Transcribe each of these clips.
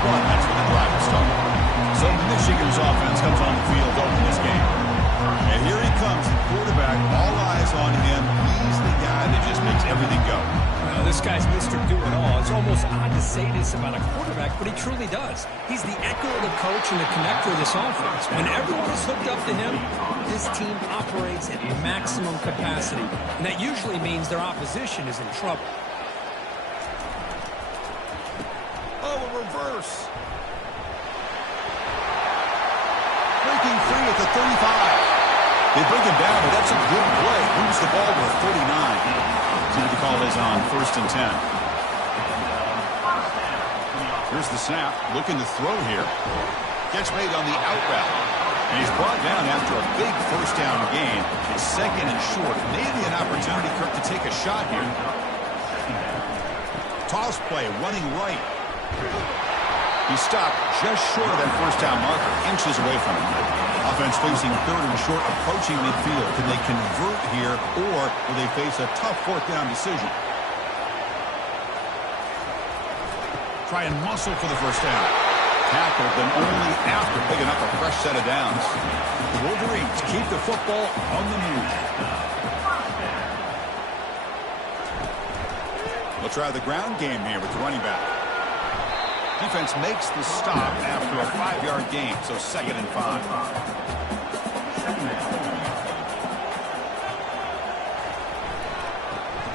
1, that's when the drive will start. So Michigan's offense comes on the field to open this game. And here he comes, the quarterback, all eyes on him. He's the guy that just makes everything go. Well, this guy's Mr. Do-It-All. It's almost odd to say this about a quarterback, but he truly does. He's the echo of the coach and the connector of this offense. When everyone is hooked up to him, this team operates at maximum capacity. And that usually means their opposition is in trouble. Oh, a reverse. Breaking free at the 35. They bring him down, but that's a good play. Moves the ball to a 39. See what the call is on 1st and 10. Here's the snap. Looking to throw here. Gets made on the out route. And he's brought down after a big first down gain. It's 2nd and short. Maybe an opportunity, Kirk, to take a shot here. Toss play, running right. He stopped just short of that first down marker, inches away from him. Offense facing 3rd and short, approaching midfield. Can they convert here, or will they face a tough 4th down decision? Try and muscle for the first down. Tackled them only after picking up a fresh set of downs. The Wolverines keep the football on the move. We'll try the ground game here with the running back. Defense makes the stop after a 5-yard gain, so 2nd and 5.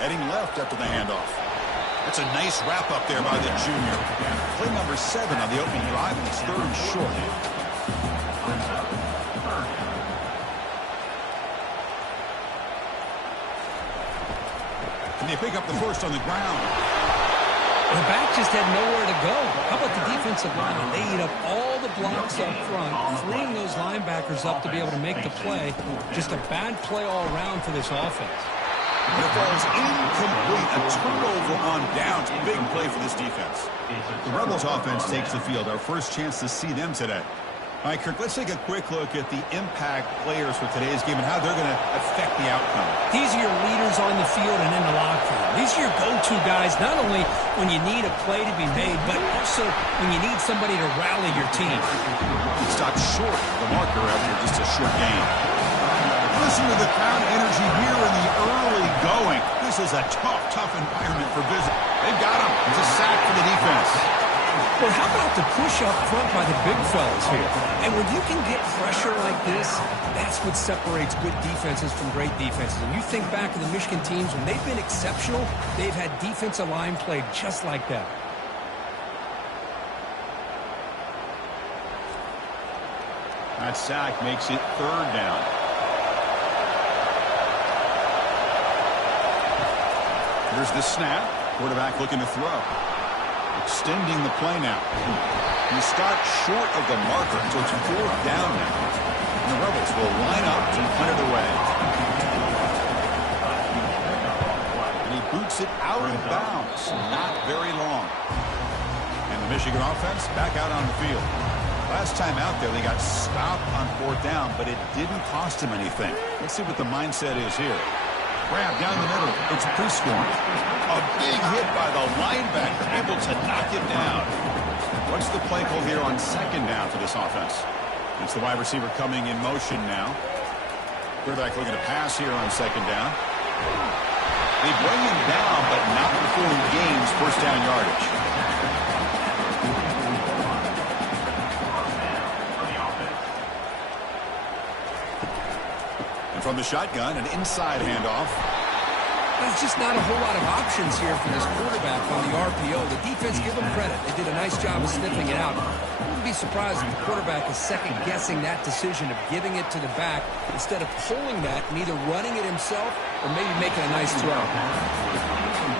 Heading left after the handoff. That's a nice wrap-up there by the junior. Play number 7 on the opening drive, and it's 3rd and short. And they pick up the first on the ground. The back just had nowhere to go. How about the defensive line? They eat up all the blocks up front, freeing those linebackers up to be able to make the play. Just a bad play all around for this offense. It falls incomplete. A turnover on downs. Big play for this defense. The Rebels offense takes the field. Our first chance to see them today. All right, Kirk, let's take a quick look at the impact players for today's game and how they're going to affect the outcome. These are your leaders on the field and in the locker room. These are your go-to guys, not only when you need a play to be made, but also when you need somebody to rally your team. He stopped short of the marker after just a short gain. Listen to the crowd energy here in the early going. This is a tough environment for Visit. They've got him. It's a sack for the defense. Well, how about the push up front by the big fellas here? And when you can get pressure like this, that's what separates good defenses from great defenses. And you think back to the Michigan teams, when they've been exceptional, they've had defensive line play just like that. That sack makes it 3rd down. Here's the snap. Quarterback looking to throw. Extending the play now. He stopped short of the marker, so it's 4th down now. And the Rebels will line up to punt it away. And he boots it out of bounds. Not very long. And the Michigan offense back out on the field. Last time out there, they got stopped on 4th down, but it didn't cost him anything. Let's see what the mindset is here. Grab down the middle. It's Prescorn. A big hit by the linebacker, able to knock it down. What's the play call here on 2nd down for this offense? It's the wide receiver coming in motion now. Quarterback looking to pass here on 2nd down. They bring him down, but not before he gains 1st down yardage. From the shotgun, an inside handoff. There's just not a whole lot of options here for this quarterback on the RPO. The defense, give them credit. They did a nice job of sniffing it out. I wouldn't be surprised if the quarterback is second-guessing that decision of giving it to the back instead of pulling that and either running it himself or maybe making a nice throw.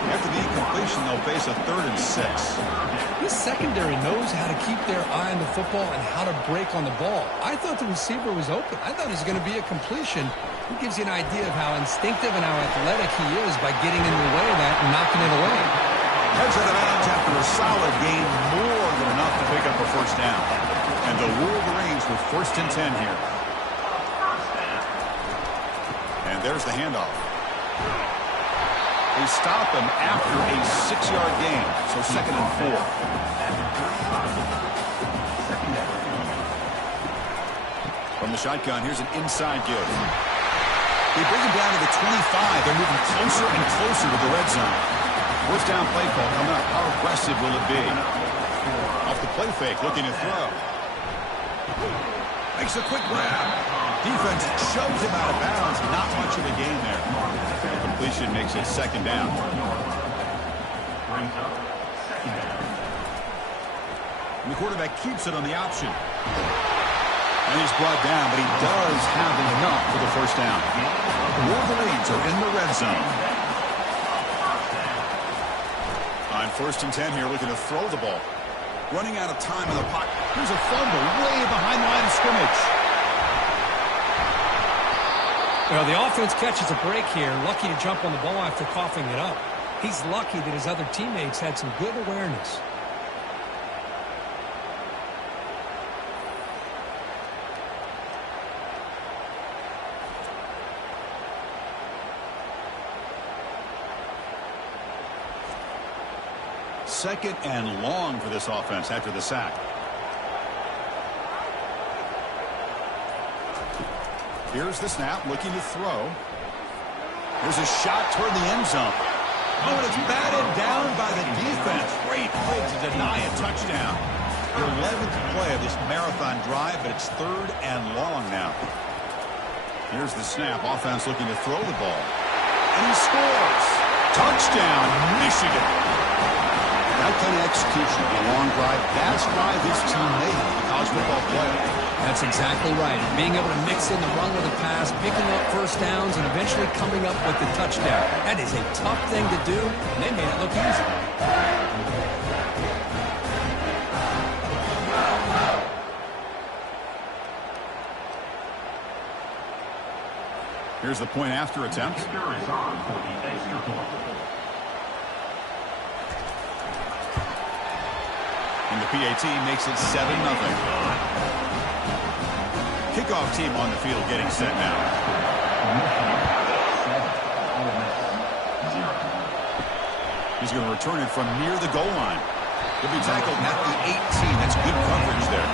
After the incompletion, they'll face a 3rd and 6. This secondary knows how to keep their eye on the football and how to break on the ball. I thought the receiver was open. I thought it was going to be a completion. It gives you an idea of how instinctive and how athletic he is by getting in the way of that and knocking it away. Heads out of bounds after a solid gain, more than enough to pick up a 1st down. And the Wolverines with 1st and 10 here. And there's the handoff. They stop him after a 6-yard gain, so 2nd and 4. the shotgun. Here's an inside give. They bring him down to the 25. They're moving closer and closer to the red zone. First down play call coming up. How aggressive will it be? Off the play fake, looking to throw. Makes a quick grab. Defense shoves him out of bounds. Not much of a gain there. The completion makes it second down. And the quarterback keeps it on the option. And he's brought down, but he does have enough for the first down. The Wolverines are in the red zone. On 1st and 10 here, looking to throw the ball. Running out of time in the pocket. Here's a fumble way behind the line of scrimmage. Well, the offense catches a break here. Lucky to jump on the ball after coughing it up. He's lucky that his other teammates had some good awareness. Second and long for this offense after the sack. Here's the snap, looking to throw. There's a shot toward the end zone. Oh, and it's batted down by the defense. Great play to deny a touchdown. The 11th play of this marathon drive, but it's 3rd and long now. Here's the snap. Offense looking to throw the ball. And he scores. Touchdown, Michigan. That kind of execution on a long drive, that's why this team made the college football playoff. That's exactly right. Being able to mix in the run with the pass, picking up first downs, and eventually coming up with the touchdown. That is a tough thing to do, and they made it look easy. Here's the point after attempt. And the PAT makes it 7-0. Kickoff team on the field getting set now. He's going to return it from near the goal line. He'll be tackled at the 18. That's good coverage there.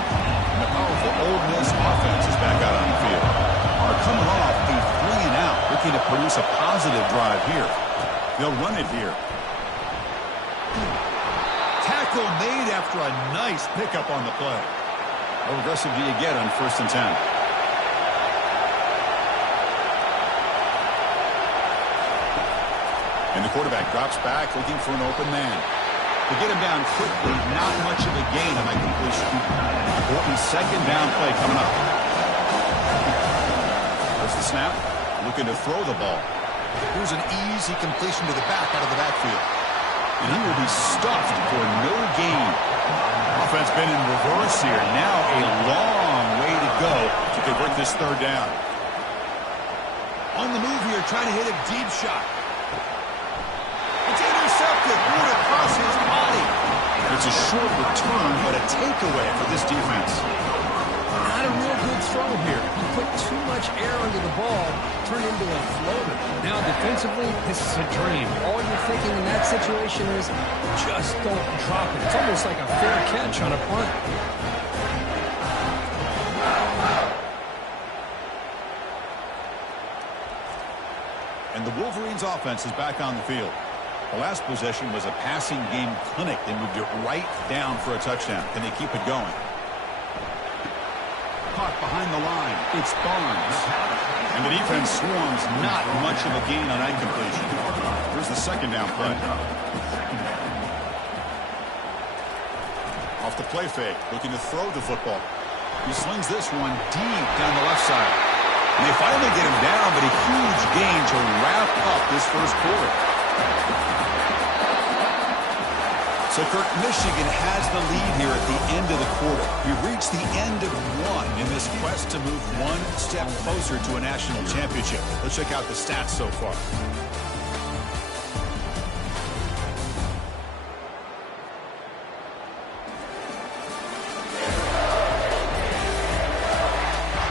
And the powerful Ole Miss offense is back out on the field. Are coming off a 3-and-out, looking to produce a positive drive here. They'll run it here. Tackle made after a nice pickup on the play. How aggressive do you get on 1st and 10? And the quarterback drops back, looking for an open man. To get him down quickly, not much of a gain on that completion. Important 2nd down play coming up. There's the snap, looking to throw the ball. Here's an easy completion to the back out of the backfield. And he will be stuffed for no gain. Offense been in reverse here. Now a long way to go to convert this 3rd down. On the move here, trying to hit a deep shot. It's intercepted. Right across his body. It's a short return, but a takeaway for this defense. Not a real good throw here. He put too much air under the ball, turned into a floater. Now defensively, this is a dream. All you're thinking in that situation is just don't drop it. It's almost like a fair catch on a punt. And the Wolverines offense is back on the field. The last possession was a passing game clinic. They moved it right down for a touchdown. Can they keep it going? Caught behind the line. It's Barnes. And the defense swarms. Not much of a gain on that completion. Here's the 2nd down play. Off the play fake. Looking to throw the football. He slings this one deep down the left side. And they finally get him down, but a huge gain to wrap up this 1st quarter. So, Kirk, Michigan has the lead here at the end of the quarter. We've reached the end of 1 in this quest to move 1 step closer to a national championship. Let's check out the stats so far.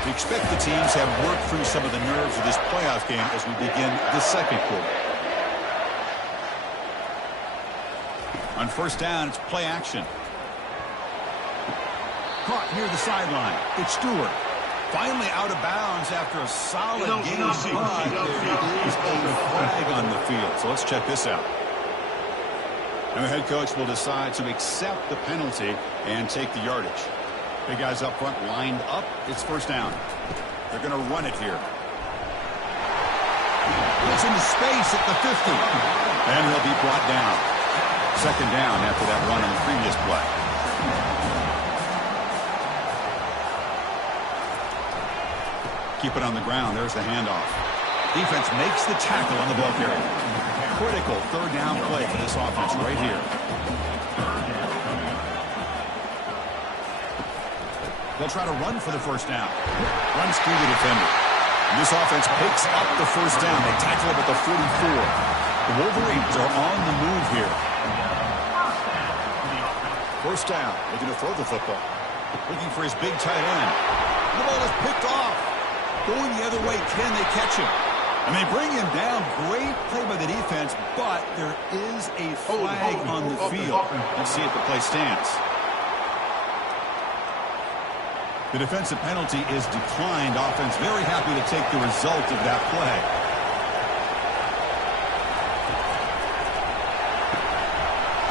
We expect the teams have worked through some of the nerves of this playoff game as we begin the 2nd quarter. On 1st down, it's play action. Caught near the sideline. It's Stewart. Finally out of bounds after a solid game, but there is a flag on the field. So let's check this out. And the head coach will decide to accept the penalty and take the yardage. The guys up front lined up. It's first down. They're going to run it here. It's into space at the 50. And he'll be brought down. Second down after that run on the previous play. Keep it on the ground. There's the handoff. Defense makes the tackle on the ball carrier. Critical third down play for this offense right here. They'll try to run for the first down. Runs through the defender. And this offense picks up the first down. They tackle him at the 44. The Wolverines are on the move here. First down. Looking to throw the football. Looking for his big tight end. The ball is picked off. Going the other way, can they catch him? And they bring him down. Great play by the defense, but there is a flag on the field. Let's see if the play stands. The defensive penalty is declined. Offense very happy to take the result of that play.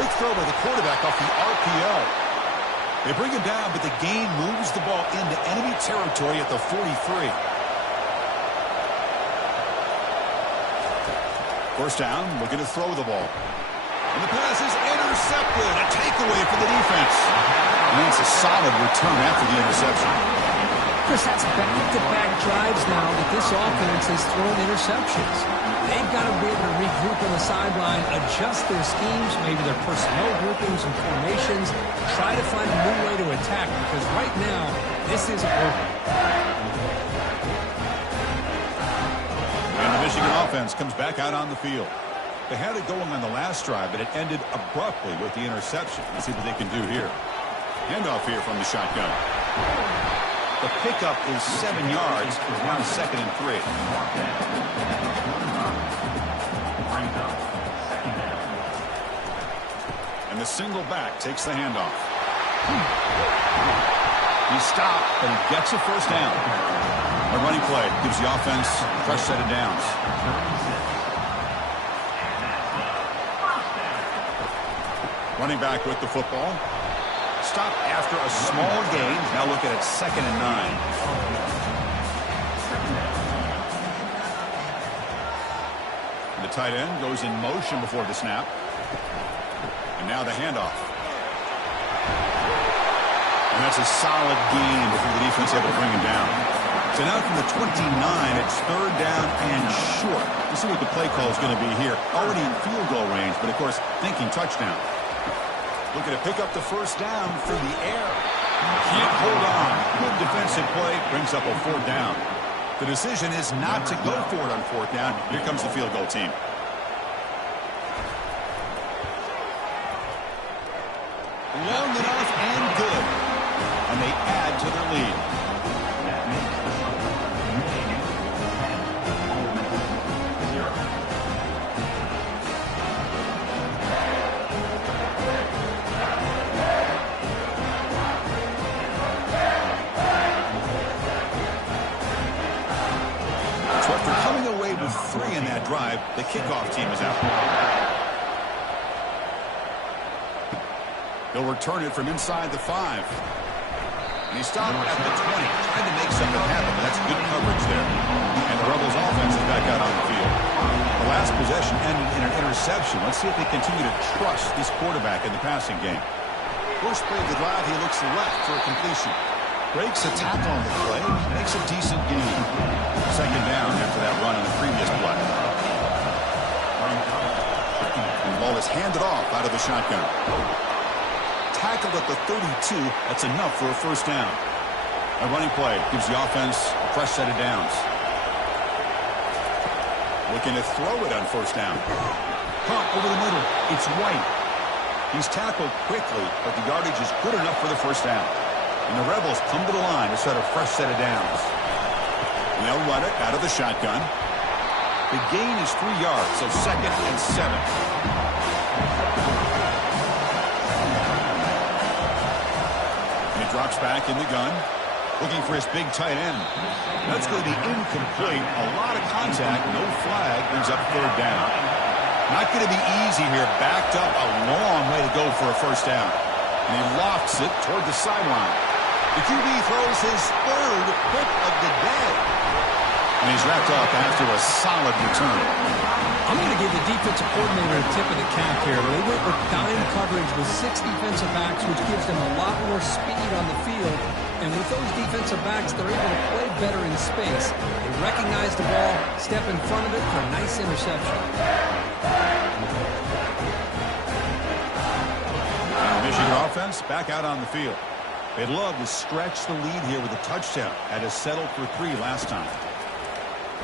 Big throw by the quarterback off the RPO. They bring him down, but the gain moves the ball into enemy territory at the 43. First down, looking to throw the ball. And the pass is intercepted. A takeaway for the defense. And that's a solid return after the interception. Chris, that's back-to-back drives now that this offense has thrown interceptions. They've got to be able to regroup on the sideline, adjust their schemes, maybe their personnel groupings and formations, try to find a new way to attack, because right now, this isn't working. And the Michigan offense comes back out on the field. They had it going on the last drive, but it ended abruptly with the interception. Let's see what they can do here. Handoff here from the shotgun. The pickup is 7 yards. It's now 2nd and 3. And the single back takes the handoff. He stopped, but he gets a first down. A running play gives the offense a fresh set of downs. Running back with the football. Stop after a small gain. Now looking at 2nd and 9. And the tight end goes in motion before the snap. And now the handoff. And that's a solid gain before the defense able to bring him down. So now from the 29, it's third down and short. Let's see what the play call is going to be here. Already in field goal range, but of course thinking touchdown. Looking to pick up the first down through the air. Can't hold on. Good defensive play. Brings up a fourth down. The decision is not to go for it on fourth down. Here comes the field goal team. Long enough and good. And they add to their lead. Three in that drive. The kickoff team is out. They'll return it from inside the 5. And he stopped at the 20. Tried to make something happen, but that's good coverage there. And the Rebels offense is back out on the field. The last possession ended in an interception. Let's see if they continue to trust this quarterback in the passing game. First play of the drive, he looks left for a completion. Breaks a tackle on the play. Makes a decent gain. Second down after that run on the previous play. And the ball is handed off out of the shotgun. Tackled at the 32. That's enough for a first down. A running play gives the offense a fresh set of downs. Looking to throw it on first down. Pump over the middle. It's White. He's tackled quickly, but the yardage is good enough for the first down. And the Rebels come to the line to set a fresh set of downs. And they'll run it out of the shotgun. The gain is 3 yards, so 2nd and 7. And he drops back in the gun. Looking for his big tight end. That's going to be incomplete. A lot of contact. No flag. Brings up third down. Not going to be easy here. Backed up a long way to go for a first down. And he lofts it toward the sideline. The QB throws his third pick of the day. And he's wrapped up after a solid return. I'm going to give the defensive coordinator a tip of the cap here. They went with dime coverage with 6 defensive backs, which gives them a lot more speed on the field. And with those defensive backs, they're able to play better in space. They recognize the ball, step in front of it for a nice interception. And the Michigan offense back out on the field. They'd love to stretch the lead here with a touchdown. Had to settle for 3 last time.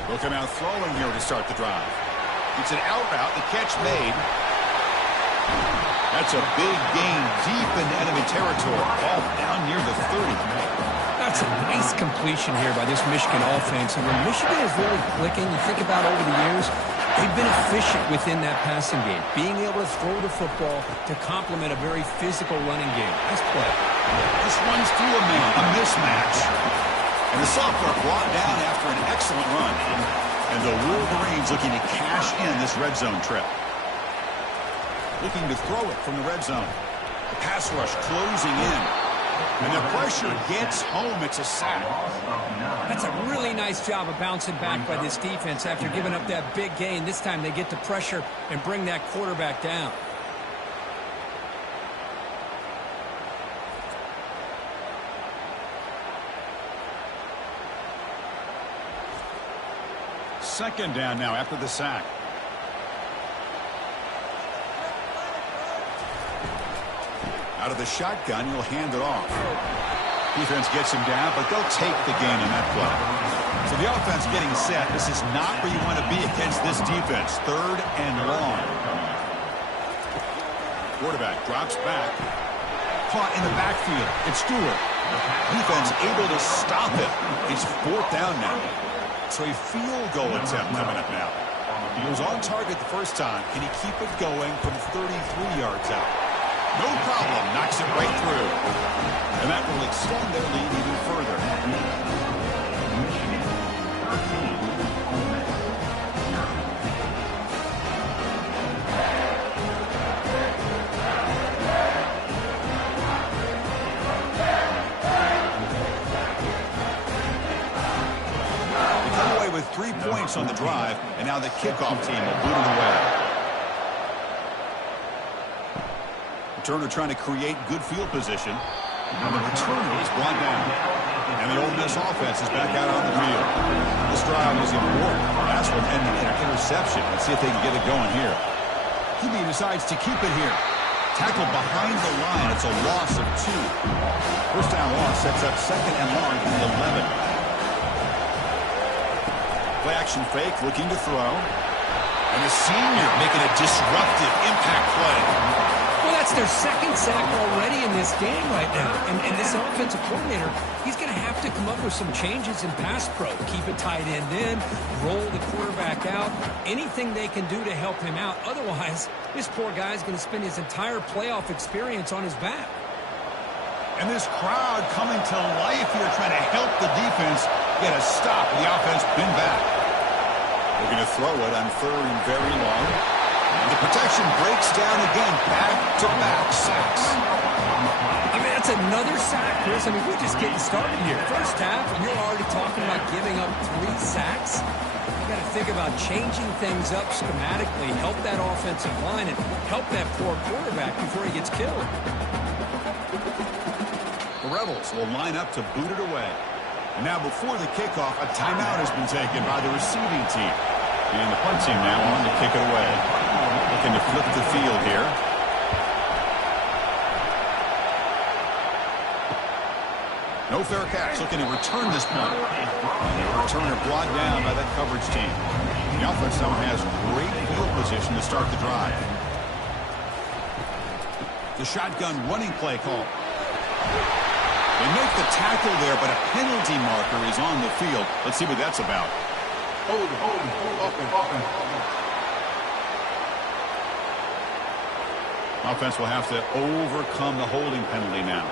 They'll come out throwing here to start the drive. It's an out route. The catch made. That's a big gain deep in enemy territory. Ball down near the 30. That's a nice completion here by this Michigan offense. And when Michigan is really clicking, you think about over the years, they've been efficient within that passing game. Being able to throw the football to complement a very physical running game. Nice play. Just runs through a man. A mismatch. And the sophomore brought down after an excellent run. And the Wolverines looking to cash in this red zone trip. Looking to throw it from the red zone. The pass rush closing in. And the pressure gets home. It's a sack. That's a really nice job of bouncing back by this defense after giving up that big gain. This time they get the pressure and bring that quarterback down. Second down now after the sack. Out of the shotgun, he'll hand it off. Defense gets him down, but they'll take the gain on that play. So the offense getting set. This is not where you want to be against this defense. Third and long. Quarterback drops back. Caught in the backfield. It's Stewart. Defense able to stop it. It's fourth down now. So a field goal attempt coming up now. He was on target the first time. Can he keep it going from 33 yards out? No problem. Knocks it right through. And that will extend their lead even further. They come away with 3 points on the drive, and now the kickoff team will boot it away. Turner trying to create good field position. And the returner is brought down. And the Ole Miss offense is back out on the field. This drive is important. Last one ended in an interception. Let's see if they can get it going here. QB decides to keep it here. Tackled behind the line. It's a loss of 2. First down loss sets up second and long from the 11. Play action fake, looking to throw. And the senior making a disruptive impact play. Well, that's their second sack already in this game right now. And this offensive coordinator, he's going to have to come up with some changes in pass pro. Keep a tight end in, roll the quarterback out, anything they can do to help him out. Otherwise, this poor guy's going to spend his entire playoff experience on his back. And this crowd coming to life here, trying to help the defense get a stop. The offense pinned back. They're going to throw it on third and very long. And the protection breaks down again. Back-to-back sacks. I mean, that's another sack, Chris. I mean, we're just getting started here. First half, and you're already talking about giving up 3 sacks. You got to think about changing things up schematically, help that offensive line, and help that poor quarterback before he gets killed. The Rebels will line up to boot it away. And now before the kickoff, a timeout has been taken by the receiving team. And the punt team now on to kick it away. Looking to flip the field here. No fair catch. Looking to return this punt. And the returner brought down by that coverage team. The offense now has great field position to start the drive. The shotgun running play call. They make the tackle there, but a penalty marker is on the field. Let's see what that's about. Hold. Offense will have to overcome the holding penalty now.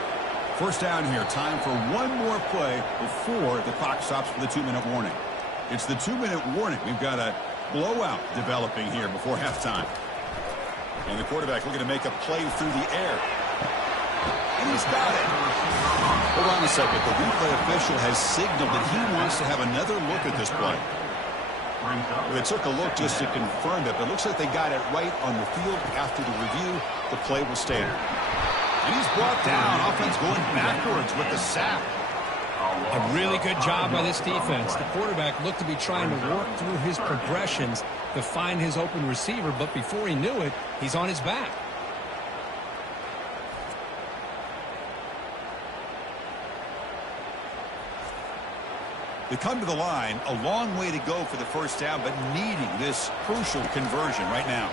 First down here. Time for one more play before the clock stops for the 2-minute warning. It's the 2-minute warning. We've got a blowout developing here before halftime. And the quarterback looking to make a play through the air. And he's got it. Hold on a second. The replay official has signaled that he wants to have another look at this play. They took a look just to confirm it, but it looks like they got it right on the field. After the review, the play will stand. And he's brought down. Offense going backwards with the sack. A really good job by this defense. The quarterback looked to be trying to work through his progressions to find his open receiver, but before he knew it, he's on his back. They come to the line, a long way to go for the first down, but needing this crucial conversion right now.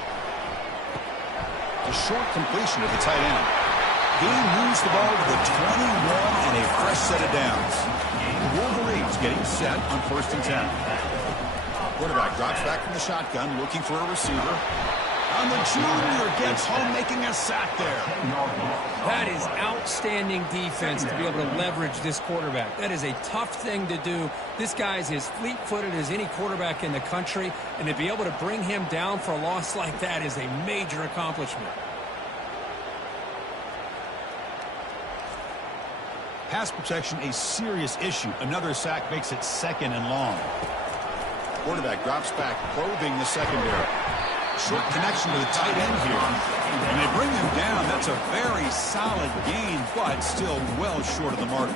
A short completion of the tight end. He moves the ball to the 21 and a fresh set of downs. The Wolverines getting set on 1st and 10. Quarterback drops back from the shotgun, looking for a receiver. And the junior gets home, making a sack there. That is outstanding defense to be able to leverage this quarterback. That is a tough thing to do. This guy's as fleet-footed as any quarterback in the country, and to be able to bring him down for a loss like that is a major accomplishment. Pass protection, a serious issue. Another sack makes it 2nd and long. Quarterback drops back, probing the secondary. Short connection to the tight end here. And they bring him down. That's a very solid gain, but still well short of the mark.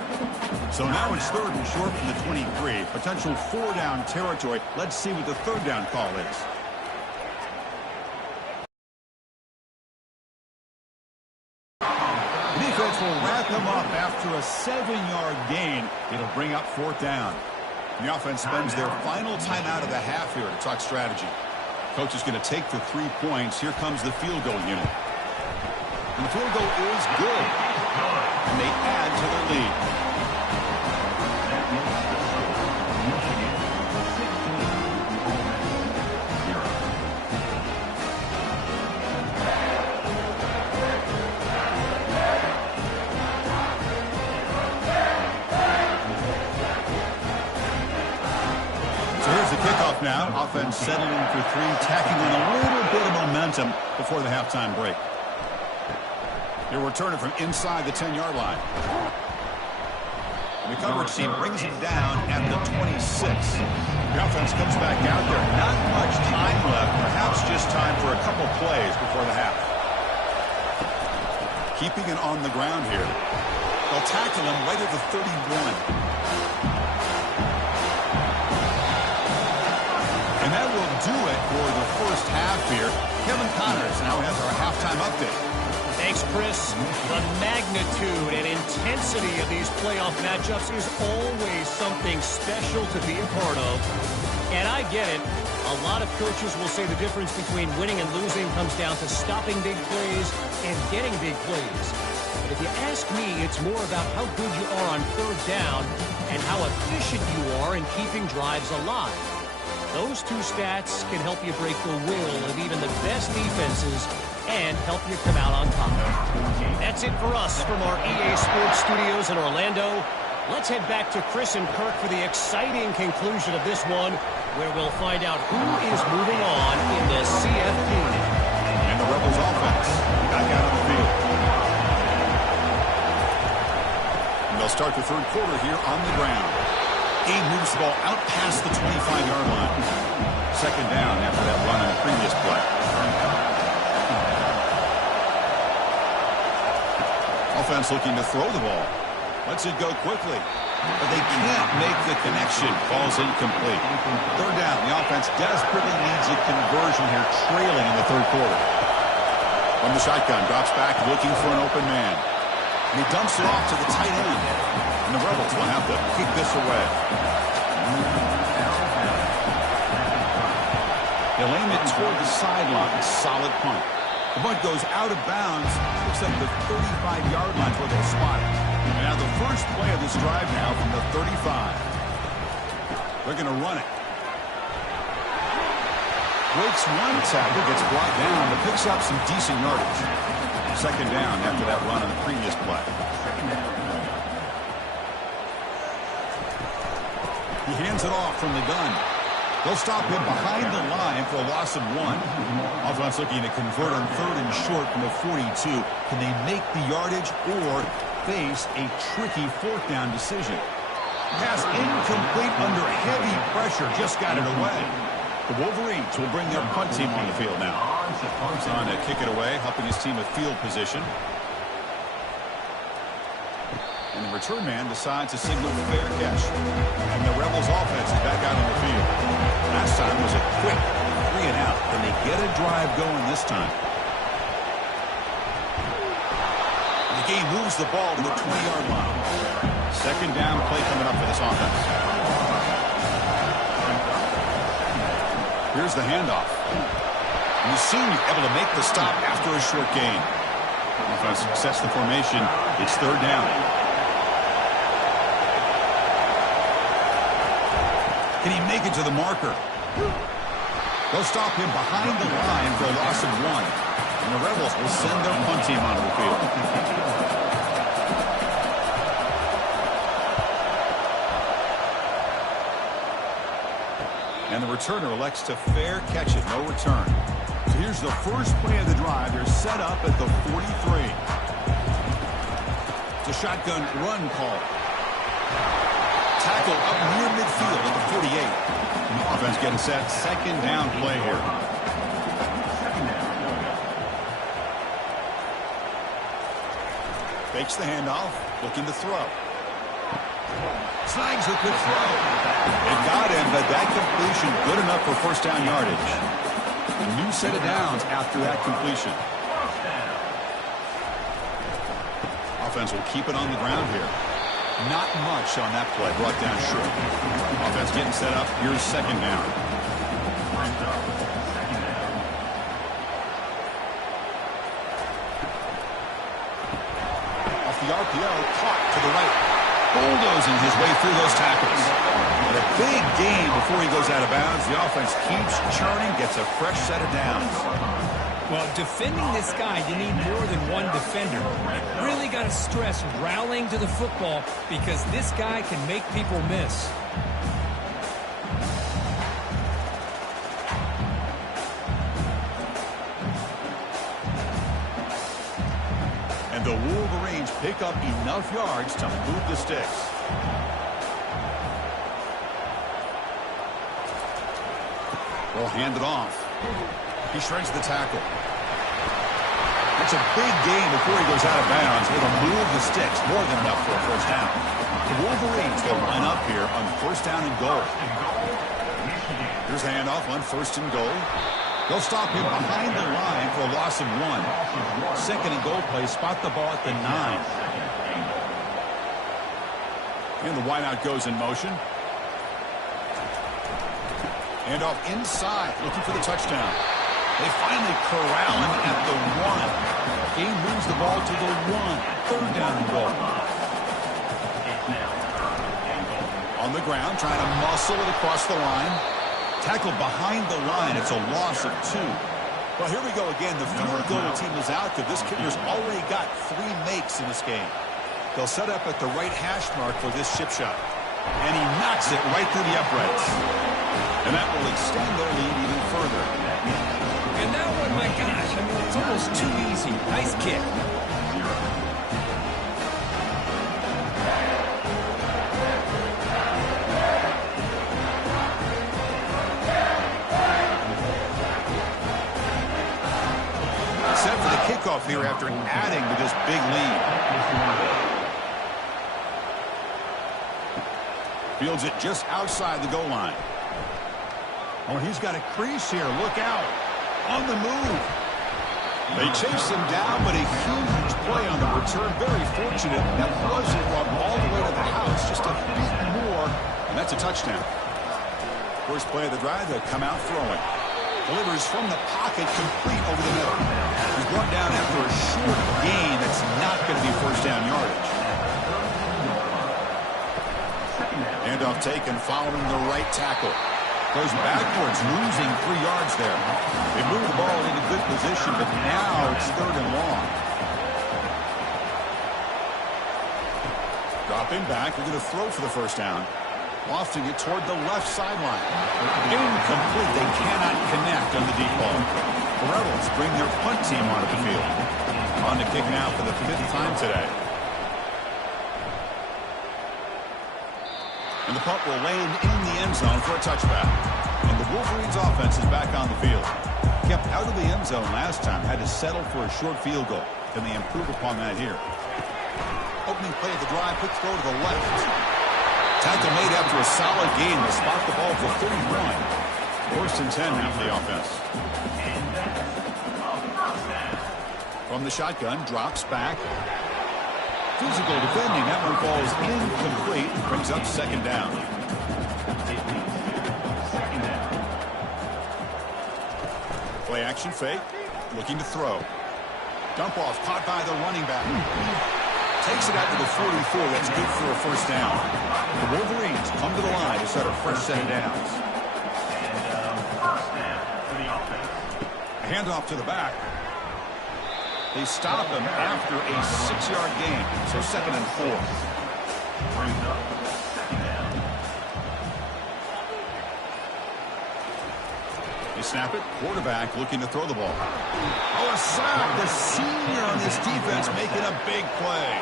So now it's 3rd and short from the 23. Potential 4-down territory. Let's see what the 3rd down call is. Defense will wrap him up after a 7-yard gain. It'll bring up 4th down. The offense spends their final timeout of the half here to talk strategy. Coach is going to take the 3 points. Here comes the field goal unit. And the field goal is good. And they add to their lead. Now, offense settling for 3, tacking on a little bit of momentum before the halftime break. They'll return it from inside the 10-yard line. The coverage team brings him down at the 26. The offense comes back out there. Not much time left, perhaps just time for a couple plays before the half. Keeping it on the ground here. They'll tackle him right at the 31. And that will do it for the first half here. Kevin Connors now has our halftime update. Thanks, Chris. The magnitude and intensity of these playoff matchups is always something special to be a part of. And I get it. A lot of coaches will say the difference between winning and losing comes down to stopping big plays and getting big plays. But if you ask me, it's more about how good you are on 3rd down and how efficient you are in keeping drives alive. Those 2 stats can help you break the will of even the best defenses and help you come out on top. That's it for us from our EA Sports Studios in Orlando. Let's head back to Chris and Kirk for the exciting conclusion of this one, where we'll find out who is moving on in the CFP. And the Rebels offense back out on the field. And they'll start the 3rd quarter here on the ground. He moves the ball out past the 25-yard line. 2nd down after that run on the previous play. Offense looking to throw the ball. Lets it go quickly. But they can't make the connection. Falls incomplete. 3rd down. The offense desperately needs a conversion here, trailing in the 3rd quarter. From the shotgun, drops back, looking for an open man. And he dumps it off to the tight end. And the Rebels will have to kick this away. They'll aim it toward the sideline. Solid punt. The punt goes out of bounds. Looks like the 35-yard line where they'll spot it. And now the first play of this drive now from the 35. They're going to run it. Breaks one tackle, gets brought down, but picks up some decent yardage. 2nd down after that run on the previous play. He hands it off from the gun. They'll stop him behind the line for a loss of 1. Offense looking to convert on 3rd and short from the 42. Can they make the yardage or face a tricky 4th down decision? Pass incomplete under heavy pressure. Just got it away. The Wolverines will bring their punt team on the field now. He's on to kick it away, helping his team with field position. And the return man decides to signal fair catch. And the Rebels offense is back out on the field. Last time was a quick 3 and out. Can they get a drive going this time? And the game moves the ball to the 20-yard line. 2nd down play coming up for this offense. Here's the handoff. And the senior able to make the stop after a short gain. Offense sets the formation. It's 3rd down. Can he make it to the marker? They'll stop him behind the line for a loss of 1. And the Rebels will send their punt team onto the field. And the returner elects to fair catch it. No return. So here's the first play of the drive. They're set up at the 43. It's a shotgun run call. Tackle up near midfield at the 48. And the offense getting set. 2nd down play here. Fakes the handoff. Looking to throw. Snags a good throw. It got him, but that completion good enough for 1st down yardage. A new set of downs after that completion. Offense will keep it on the ground here. Not much on that play. Brought down short. Offense getting set up. Here's 2nd down. Off the RPO, caught to the right. Bulldozing his way through those tackles. And a big gain before he goes out of bounds. The offense keeps churning, gets a fresh set of downs. Well, defending this guy, you need more than one defender. You really got to stress rallying to the football because this guy can make people miss. And the Wolverines pick up enough yards to move the sticks. They'll hand it off. He shreds the tackle. It's a big gain before he goes out of bounds. It'll move the sticks. More than enough for a 1st down. The Wolverines will line up here on 1st down and goal. Here's a handoff on 1st and goal. They'll stop him behind the line for a loss of 1. 2nd and goal play. Spot the ball at the 9. And the wideout goes in motion. Handoff inside. Looking for the touchdown. They finally corral him at the 1. He moves the ball to the 1. 3rd down and goal. On the ground, trying to muscle it across the line. Tackled behind the line. It's a loss of 2. Well, here we go again. The field goal team is out there. This kicker's already got 3 makes in this game. They'll set up at the right hash mark for this chip shot. And he knocks it right through the uprights. And that will extend their lead even further. And that one, my gosh, I mean, it's almost too easy. Nice kick. Set for the kickoff here after adding to this big lead. Fields it just outside the goal line. Oh, he's got a crease here. Look out. On the move. They chase him down, but a huge play on the return. Very fortunate. That wasn't brought all the way to the house. Just a bit more. And that's a touchdown. First play of the drive, they'll come out throwing. Delivers from the pocket, complete over the middle. He's brought down after a short gain. That's not going to be 1st down yardage. Handoff taken following the right tackle. Goes backwards, losing 3 yards there. They move the ball into good position, but now it's 3rd and long. Dropping back, we're going to throw for the 1st down. Lofting it toward the left sideline. Incomplete. They cannot connect on the deep ball. The Rebels bring their punt team onto the field. On to kick now for the 5th time today. And the punt will land in the end zone for a touchback. And the Wolverines offense is back on the field. Kept out of the end zone last time. Had to settle for a short field goal. Can they improve upon that here? Opening play of the drive. Quick throw to the left. Tackle made after a solid gain to spot the ball for 31. 1st and 10 now for the offense. From the shotgun, drops back. Physical defending. That one falls incomplete. Brings up 2nd down. Play action fake. Looking to throw. Dump off. Caught by the running back. Takes it out to the 44. That's good for a 1st down. The Wolverines come to the line to start a fresh set of downs. A handoff to the back. They stop him after a 6-yard gain. So 2nd and 4. They snap it. Quarterback looking to throw the ball. Oh, a sack. The senior on this defense making a big play.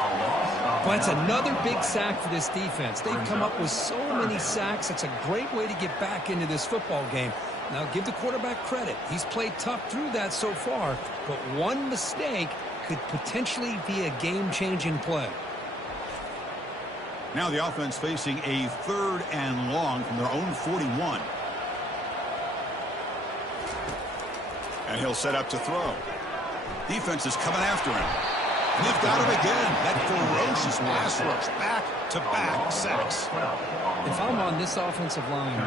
Well, that's another big sack for this defense. They've come up with so many sacks. It's a great way to get back into this football game. Now, give the quarterback credit. He's played tough through that so far, but one mistake could potentially be a game-changing play. Now the offense facing a 3rd and long from their own 41. And he'll set up to throw. Defense is coming after him. And they've got him again. That ferocious pass rush. Back-to-back sacks. If I'm on this offensive line,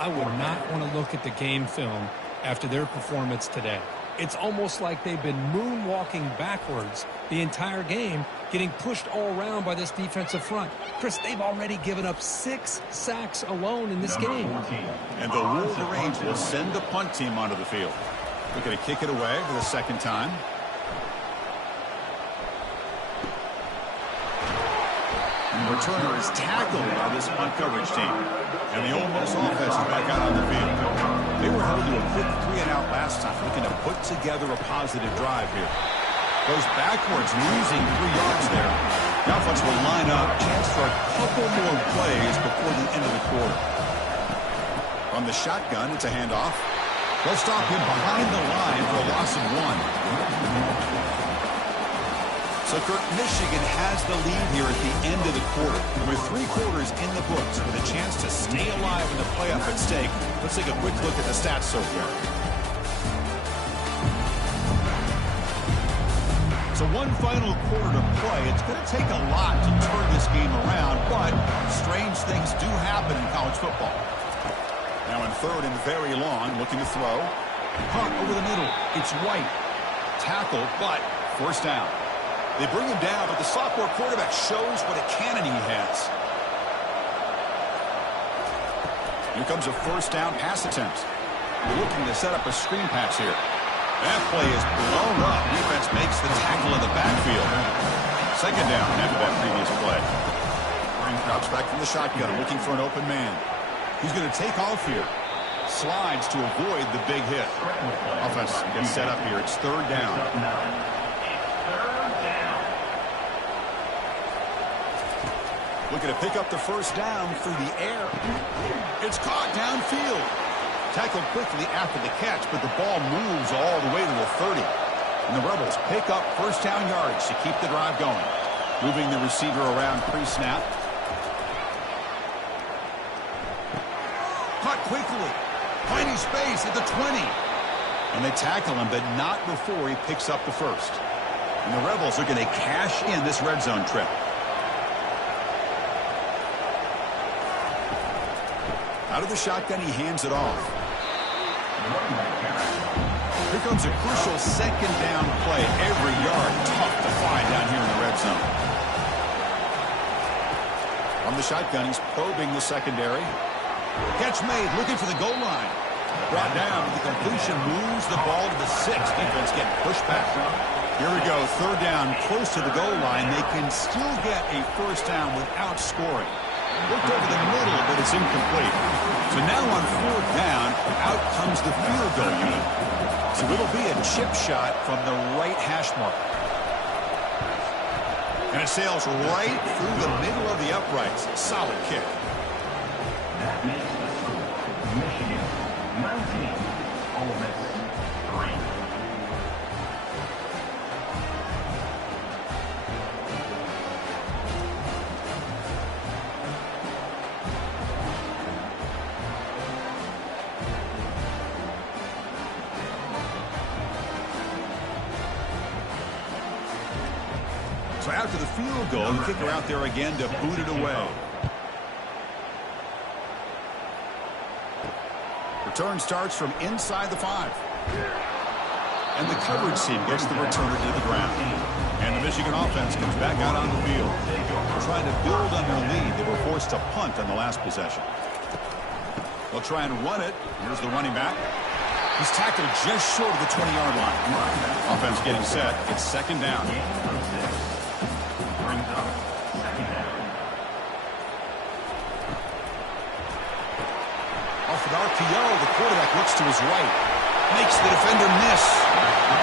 I would not want to look at the game film after their performance today. It's almost like they've been moonwalking backwards the entire game, getting pushed all around by this defensive front. Chris, they've already given up 6 sacks alone in this game. And the Wolverines will send the punt team onto the field. They're going to kick it away for the 2nd time. And the returner is tackled by this punt coverage team. And the Ole Miss offense is back out on the field. They were held to a quick 3-and-out last time, looking to put together a positive drive here. Goes backwards, losing 3 yards there. The offense will line up. Chance for a couple more plays before the end of the quarter. From the shotgun, it's a handoff. They'll stop him behind the line for a loss of 1. So, Kirk, Michigan has the lead here at the end of the quarter. And with 3 quarters in the books, with a chance to stay alive in the playoff at stake, let's take a quick look at the stats so far. So one final quarter to play. It's going to take a lot to turn this game around, but strange things do happen in college football. Now in 3rd and very long, looking to throw. Punt over the middle. It's White. Tackle, but 1st down. They bring him down, but the sophomore quarterback shows what a cannon he has. Here comes a 1st down pass attempt. Looking to set up a screen pass here. That play is blown up. Defense makes the tackle in the backfield. 2nd down after that previous play. Drops back from the shotgun, looking for an open man. He's going to take off here. Slides to avoid the big hit. Offense gets set up here. It's 3rd down. Looking to pick up the 1st down through the air. It's caught downfield. Tackled quickly after the catch, but the ball moves all the way to the 30. And the Rebels pick up 1st down yards to keep the drive going. Moving the receiver around pre-snap. Caught quickly. Finding space at the 20. And they tackle him, but not before he picks up the 1st. And the Rebels are going to cash in this red zone trip. Out of the shotgun, he hands it off. Here comes a crucial 2nd down play. Every yard tough to find down here in the red zone. From the shotgun, he's probing the secondary. Catch made, looking for the goal line. Brought down, the completion moves the ball to the 6. Defense getting pushed back. Here we go, 3rd down, close to the goal line. They can still get a 1st down without scoring. Looked over the middle, but it's incomplete. So now on 4th down, out comes the field goal unit. So it'll be a chip shot from the right hash mark. And it sails right through the middle of the uprights. Solid kick. That makes the score Michigan 19, Ole Miss 3. So after the field goal, the kicker out there again to boot it away. Return starts from inside the 5. And the coverage team gets the returner to the ground. And the Michigan offense comes back out on the field. Trying to build on their lead. They were forced to punt on the last possession. They'll try and run it. Here's the running back. He's tackled just short of the 20-yard line. Offense getting set. It's 2nd down. Off an RPO, the quarterback looks to his right. Makes the defender miss.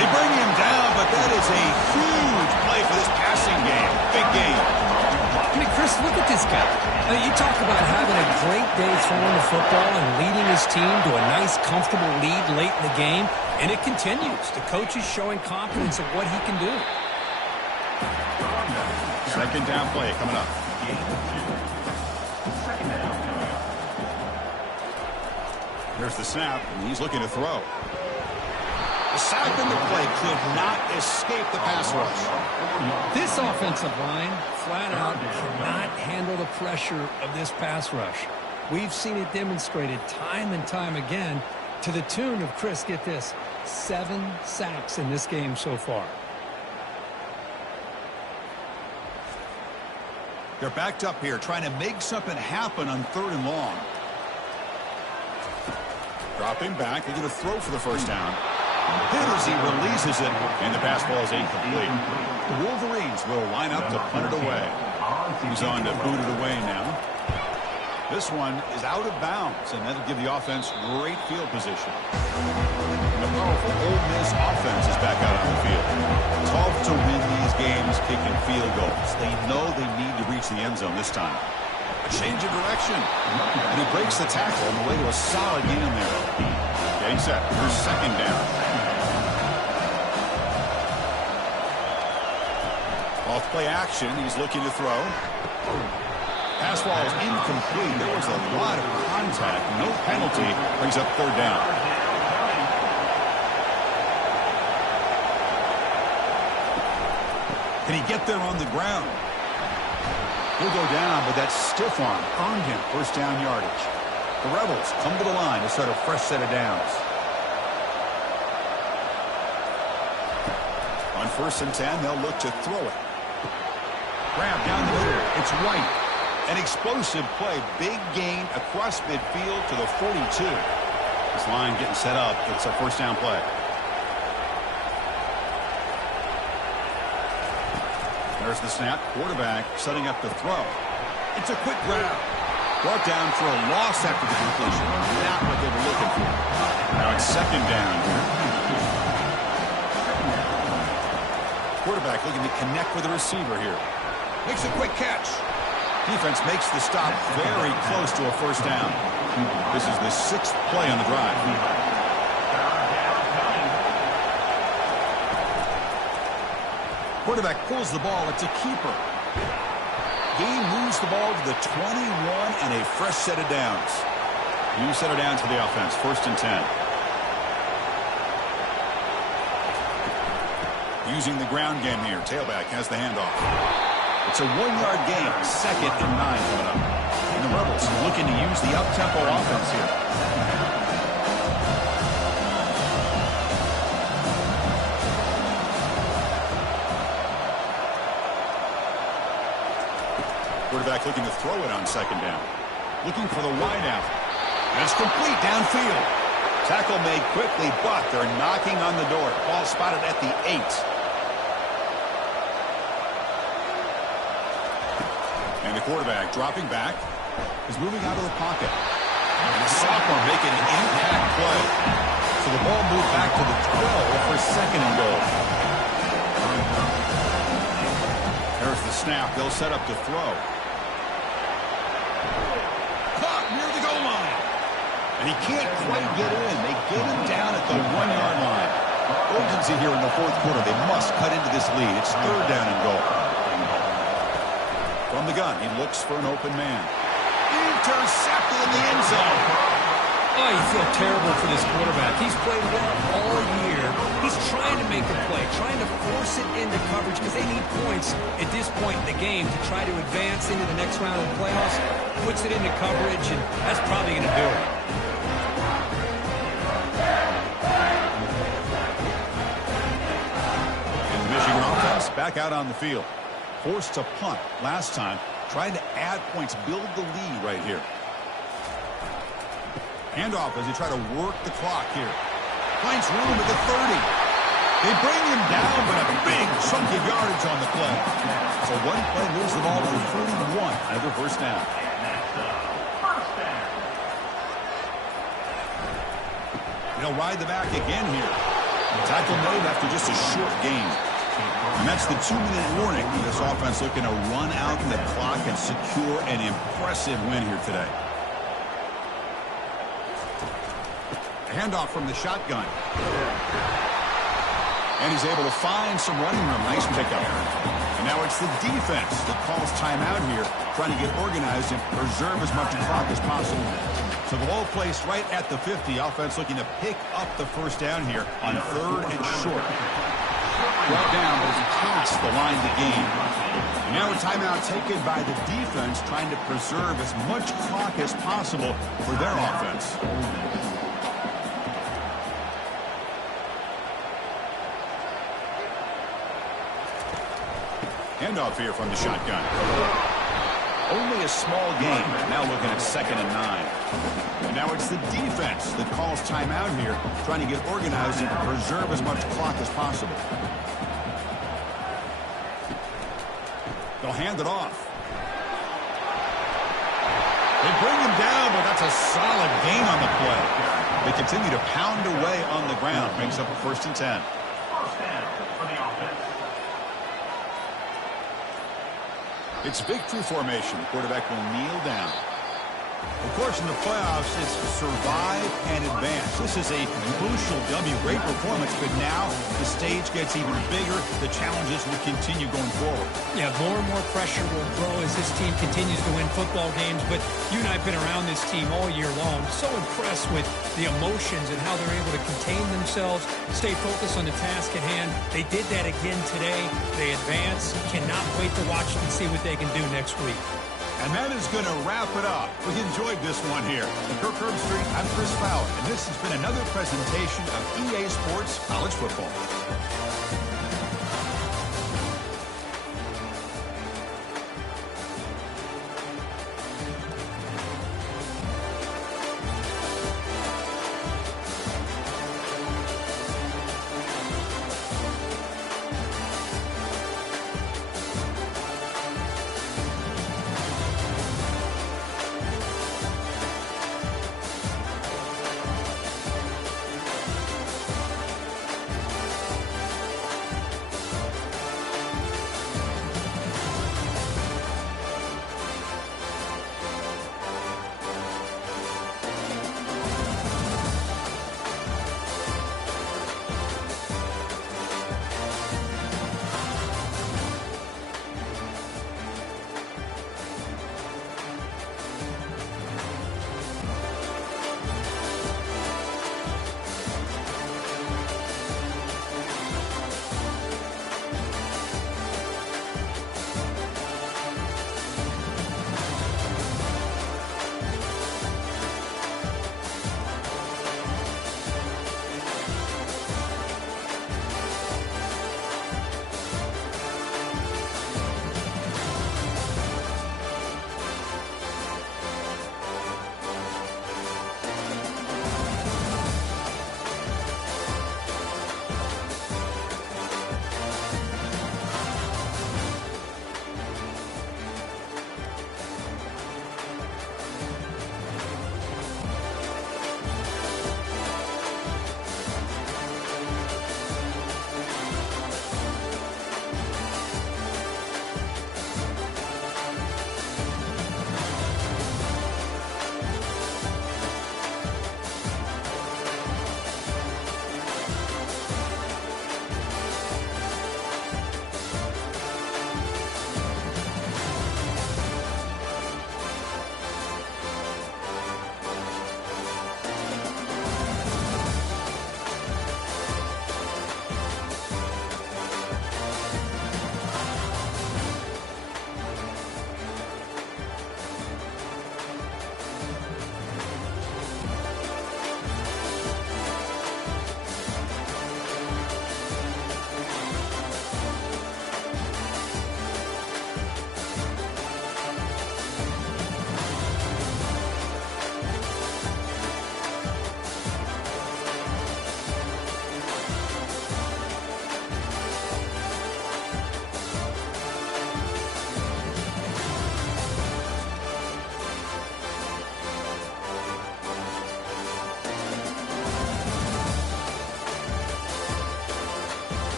They bring him down, but that is a huge play for this passing game. Big game. I mean, Chris, look at this guy. I mean, you talk about having a great day throwing the football and leading his team to a nice, comfortable lead late in the game, and it continues. The coach is showing confidence of what he can do. 2nd down play coming up. Here's the snap, and he's looking to throw. The sack in the play could not escape the pass rush. This offensive line, flat out, cannot handle the pressure of this pass rush. We've seen it demonstrated time and time again to the tune of, Chris, get this, 7 sacks in this game so far. They're backed up here, trying to make something happen on 3rd and long. Dropping back, they're going to throw for the 1st down. Hit as he releases it, and the pass ball is incomplete. The Wolverines will line up to punt it away. He's on to boot it away now. This one is out of bounds, and that'll give the offense great field position. The powerful Ole Miss offense is back out on the field. Tough to win these games kicking field goals. They know they need to reach the end zone this time. A change of direction, and he breaks the tackle on the way to a solid gain there. Getting set for 2nd down. Off play action, he's looking to throw. Pass ball is incomplete. There was a lot of contact. No penalty. Brings up 3rd down. Can he get there on the ground? He'll go down, but that stiff arm earned him 1st down yardage. The Rebels come to the line to start a fresh set of downs. On 1st and 10, they'll look to throw it. Grab down the middle. It's White. An explosive play. Big gain across midfield to the 42. This line getting set up. It's a 1st down play. There's the snap. Quarterback setting up the throw. It's a quick grab. Brought down for a loss after the completion. Not what they were looking for. Now it's 2nd down. Quarterback looking to connect with the receiver here. Makes a quick catch. Defense makes the stop very close to a 1st down. This is the 6th play on the drive. Quarterback pulls the ball. It's a keeper. Game moves the ball to the 21 and a fresh set of downs. New set of downs for the offense. 1st and 10. Using the ground game here. Tailback has the handoff. It's a 1-yard gain. 2nd and 9 coming up. And the Rebels looking to use the up-tempo offense here. Quarterback looking to throw it on 2nd down. Looking for the wide out. And it's complete downfield. Tackle made quickly, but they're knocking on the door. Ball spotted at the 8. And the quarterback dropping back. is moving out of the pocket. And the sophomore making an impact play. So the ball moved back to the 12 for second and goal. There's the snap. They'll set up to throw. Caught near the goal line. And he can't quite get in. They get him down at the 1-yard line. Urgency here in the fourth quarter. They must cut into this lead. It's third down and goal. From the gun, he looks for an open man. Intercepted in the end zone. Oh, you feel terrible for this quarterback. He's played well all year. He's trying to make a play, trying to force it into coverage because they need points at this point in the game to try to advance into the next round of the playoffs. Puts it into coverage, and that's probably going to do it. And the Michigan offense back out on the field. Forced to punt last time. Trying to add points, build the lead right here. Handoff as they try to work the clock here. Finds room at the 30. They bring him down, but a big chunk of yardage on the play. So one play moves the ball to 41. Another first down. They'll ride the back again here. Tackle made after just a short game. And that's the 2-minute warning. This offense looking to run out the clock and secure an impressive win here today. A handoff from the shotgun. And he's able to find some running room. Nice pickup. And now it's the defense that calls timeout here, trying to get organized and preserve as much clock as possible. So the ball placed right at the 50. Offense looking to pick up the first down here on third and short. Brought down as he passed the line of the game. And now a timeout taken by the defense, trying to preserve as much clock as possible for their offense. Handoff here from the shotgun. Only a small game. Now looking at 2nd and 9. And now it's the defense that calls timeout here, trying to get organized and preserve as much clock as possible. They'll hand it off. They bring him down, but that's a solid gain on the play. They continue to pound away on the ground. Makes up a 1st and 10. It's victory formation. The quarterback will kneel down. Of course, in the playoffs, it's survive and advance. This is a crucial W. Great performance, but now the stage gets even bigger. The challenges will continue going forward. Yeah, more and more pressure will grow as this team continues to win football games. But you and I have been around this team all year long. So impressed with the emotions and how they're able to contain themselves, stay focused on the task at hand. They did that again today. They advance. Cannot wait to watch and see what they can do next week. And that is going to wrap it up. We enjoyed this one here. In Kirk Herbstreit, I'm Chris Fowler, and this has been another presentation of EA Sports College Football.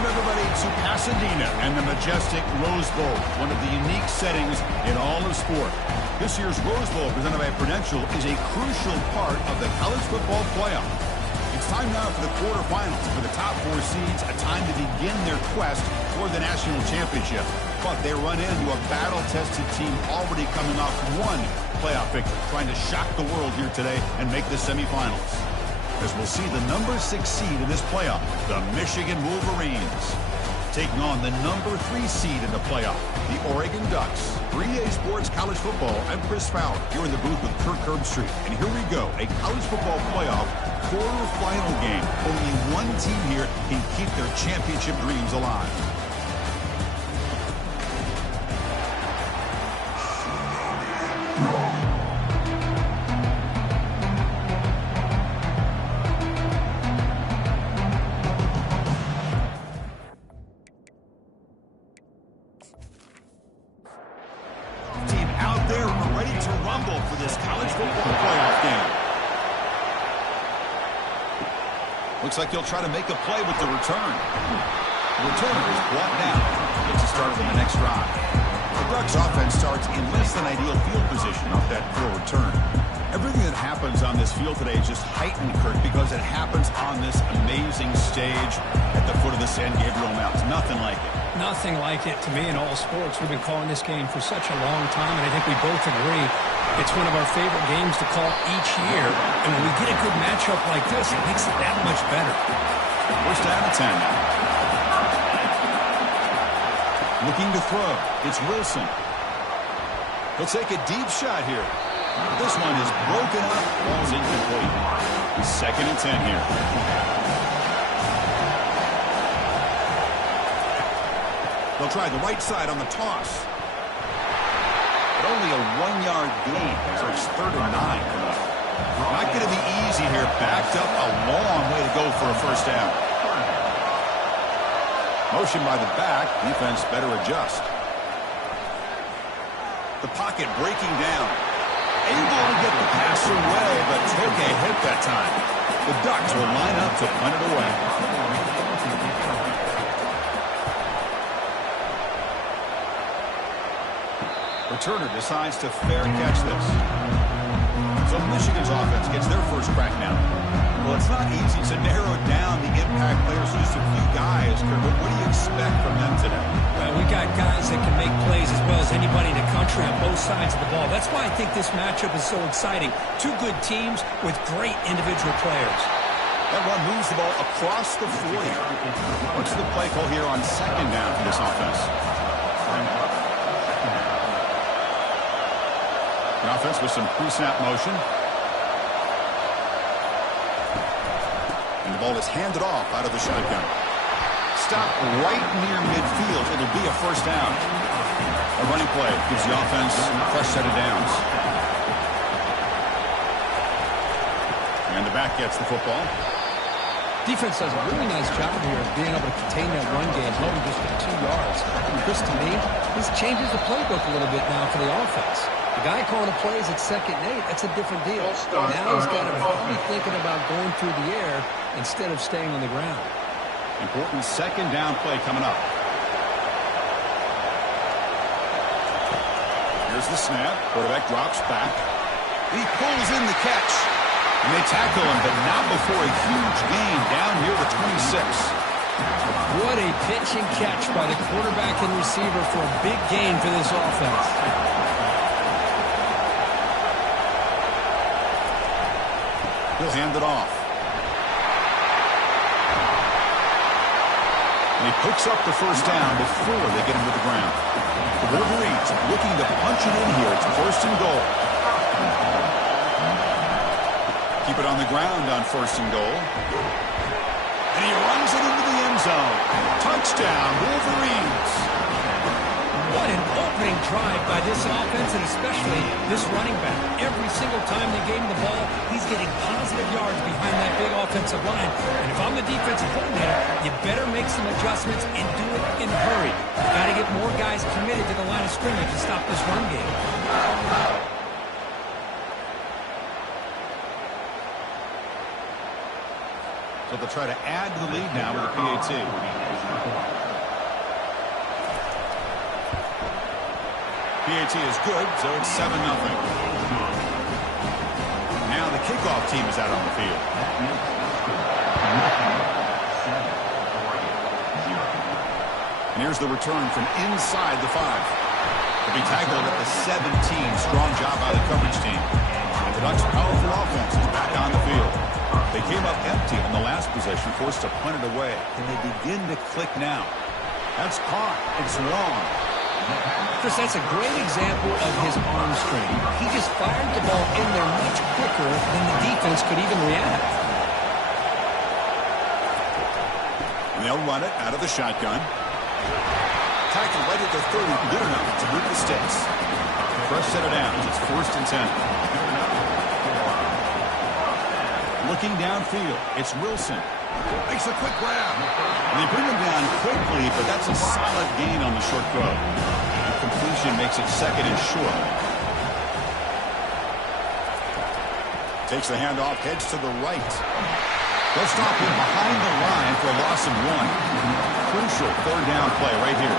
Welcome, everybody, to Pasadena and the majestic Rose Bowl, one of the unique settings in all of sport. This year's Rose Bowl, presented by Prudential, is a crucial part of the college football playoff. It's time now for the quarterfinals for the top 4 seeds, a time to begin their quest for the national championship. But they run into a battle-tested team already coming off one playoff victory, trying to shock the world here today and make the semifinals. As we'll see the number 6 seed in this playoff, the Michigan Wolverines, taking on the number 3 seed in the playoff, the Oregon Ducks. For EA Sports College Football, I'm Chris Fowler, here in the booth with Kirk Herbstreit. And here we go, a college football playoff quarterfinal game. Only one team here can keep their championship dreams alive. Looks like he'll try to make a play with the return. The returner is brought down. Gets a start from the next drive. The Ducks offense starts in less than ideal field position off that poor return. Everything that happens on this field today is just heightened, Kirk, because it happens on this amazing stage at the foot of the San Gabriel Mountains. Nothing like it. Nothing like it to me in all sports. We've been calling this game for such a long time, and I think we both agree it's one of our favorite games to call each year. And when we get a good matchup like this, it makes it that much better. First down and 10 now. Looking to throw. It's Wilson. He'll take a deep shot here. This one is broken up. Ball's incomplete. Second and 10 here. They'll try the right side on the toss. But only a 1-yard gain, so it's 3rd and 9. Not going to be easy here. Backed up a long way to go for a first down. Motion by the back. Defense better adjust. The pocket breaking down. Able to get the pass away, but took a hit that time. The Ducks will line up to punt it away. Returner decides to fair catch this. So Michigan's offense gets their first crack now. Well, it's not easy to narrow down the impact players to just a few guys, Kirk, but what do you expect from them today? Well, we got guys that can make plays as well as anybody in the country on both sides of the ball. That's why I think this matchup is so exciting. 2 good teams with great individual players. That one moves the ball across the 40. What's the play call here on second down for this offense? The offense with some pre-snap motion. And the ball is handed off out of the shotgun. Stop right near midfield. It'll be a first down. A running play gives the offense a fresh set of downs. And the back gets the football. Defense does a really nice job here of being able to contain that run game, holding just for 2 yards. And Chris, to me, this changes the playbook a little bit now for the offense. The guy calling the plays at 2nd and 8, that's a different deal. Now he's got to be thinking about going through the air instead of staying on the ground. Important second down play coming up. Here's the snap. Quarterback drops back. He pulls in the catch. And they tackle him, but not before a huge gain down near the 26. What a pitch and catch by the quarterback and receiver for a big gain for this offense. He'll hand it off. And he picks up the first down before they get him to the ground. The Wolverines looking to punch it in here. It's 1st and goal. Keep it on the ground on 1st and goal. And he runs it into the end zone. Touchdown, Wolverines. What an opening drive by this offense, and especially this running back. Every single time they gave him the ball, he's getting positive yards behind that big offensive line. And if I'm the defensive coordinator, you better make some adjustments and do it in a hurry. You've got to get more guys committed to the line of scrimmage to stop this run game. So they'll try to add to the lead now with the PAT. PAT is good, so it's 7-0. Now the kickoff team is out on the field. And here's the return from inside the 5. To be tackled at the 17. Strong job by the coverage team. And the Ducks' powerful offense is back on the field. They came up empty on the last possession, forced to punt it away. Can they begin to click now? That's caught. It's long. Chris, that's a great example of his arm strength. He just fired the ball in there much quicker than the defense could even react. And they'll run it out of the shotgun. Tackled right at the 30, good enough to move the sticks. Fresh set of downs. It's 1st and 10. Looking downfield, it's Wilson. Makes a quick grab. And they bring him down quickly, but that's a solid gain on the short throw. The completion makes it 2nd and short. Takes the handoff, heads to the right. They'll stop him behind the line for a loss of 1. Crucial 3rd down play right here.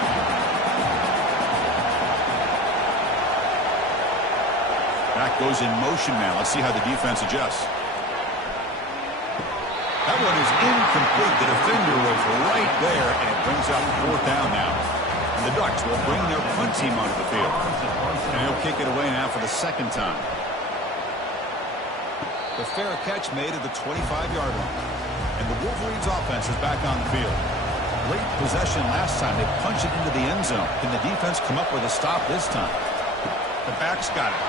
Back goes in motion now. Let's see how the defense adjusts. That one is incomplete. The defender was right there, and it brings up 4th down now. And the Ducks will bring their punt team onto the field. And he'll kick it away now for the 2nd time. The fair catch made at the 25-yard line. And the Wolverines' offense is back on the field. Great possession last time. They punched it into the end zone. Can the defense come up with a stop this time? The backs got it.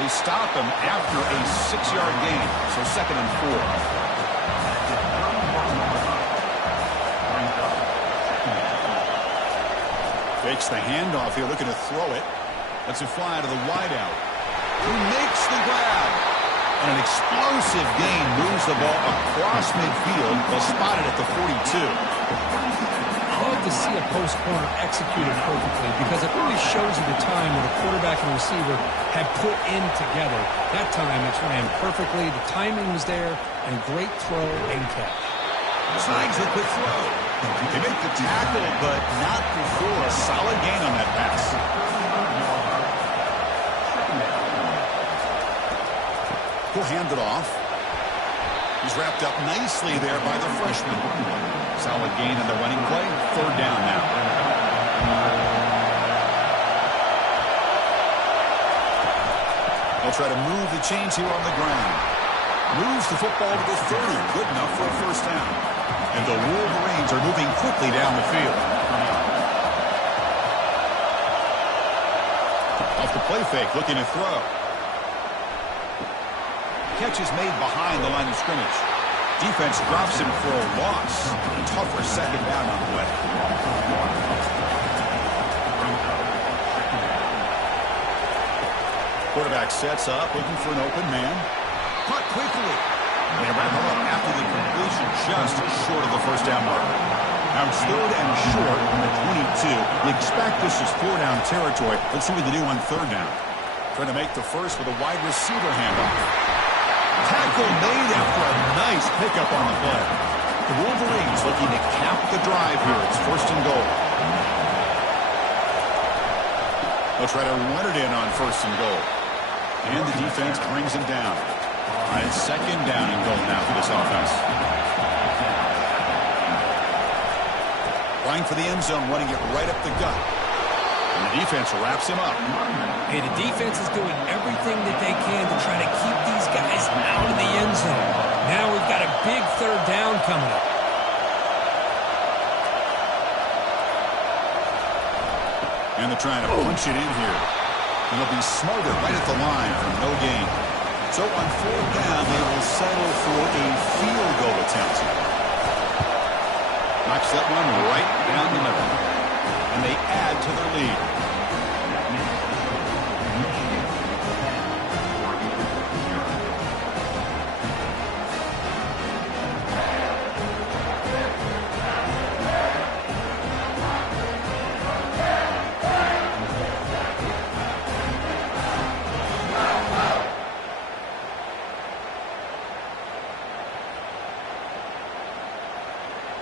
They stop him after a 6-yard gain, so 2nd and 4. Fakes the handoff here, looking to throw it. Lets it fly out of the wideout. He makes the grab. And an explosive gain moves the ball across midfield. They'll spot it at the 42. Love to see a post corner executed perfectly because it really shows you the time that a quarterback and receiver have put in together. That time it's ran perfectly, the timing was there, and great throw and catch. Snags the quick throw. They make the tackle, but not before a solid gain on that pass. He'll hand it off. He's wrapped up nicely there by the freshman. Solid gain in the running play. 3rd down now. They'll try to move the chains here on the ground. Moves the football to the 30. Good enough for a 1st down. And the Wolverines are moving quickly down the field. Off the play fake, looking to throw. Catch is made behind the line of scrimmage. Defense drops him for a loss. Tougher 2nd down on the way. Quarterback sets up, looking for an open man. Caught quickly. And they wrap him up after the completion, just short of the 1st down mark. Now it's 3rd and short on the 22. You expect this is 4-down territory. Let's see what they do on 3rd down. Trying to make the first with a wide receiver handoff. Tackle made after a nice pickup on the play. The Wolverines looking to cap the drive here. It's 1st and goal. They'll try to run it in on 1st and goal. And the defense brings him down. All right, 2nd down and goal now for this offense. Going for the end zone, running it right up the gut. And the defense wraps him up. Hey, the defense is doing everything that they can to try to keep these guys out of the end zone. Now we've got a big 3rd down coming up. And they're trying to punch it in here. And they'll be smarter right at the line for no gain. So on 4th down, they will settle for a field goal attempt. Knocks that one right down the middle. And they add to their lead.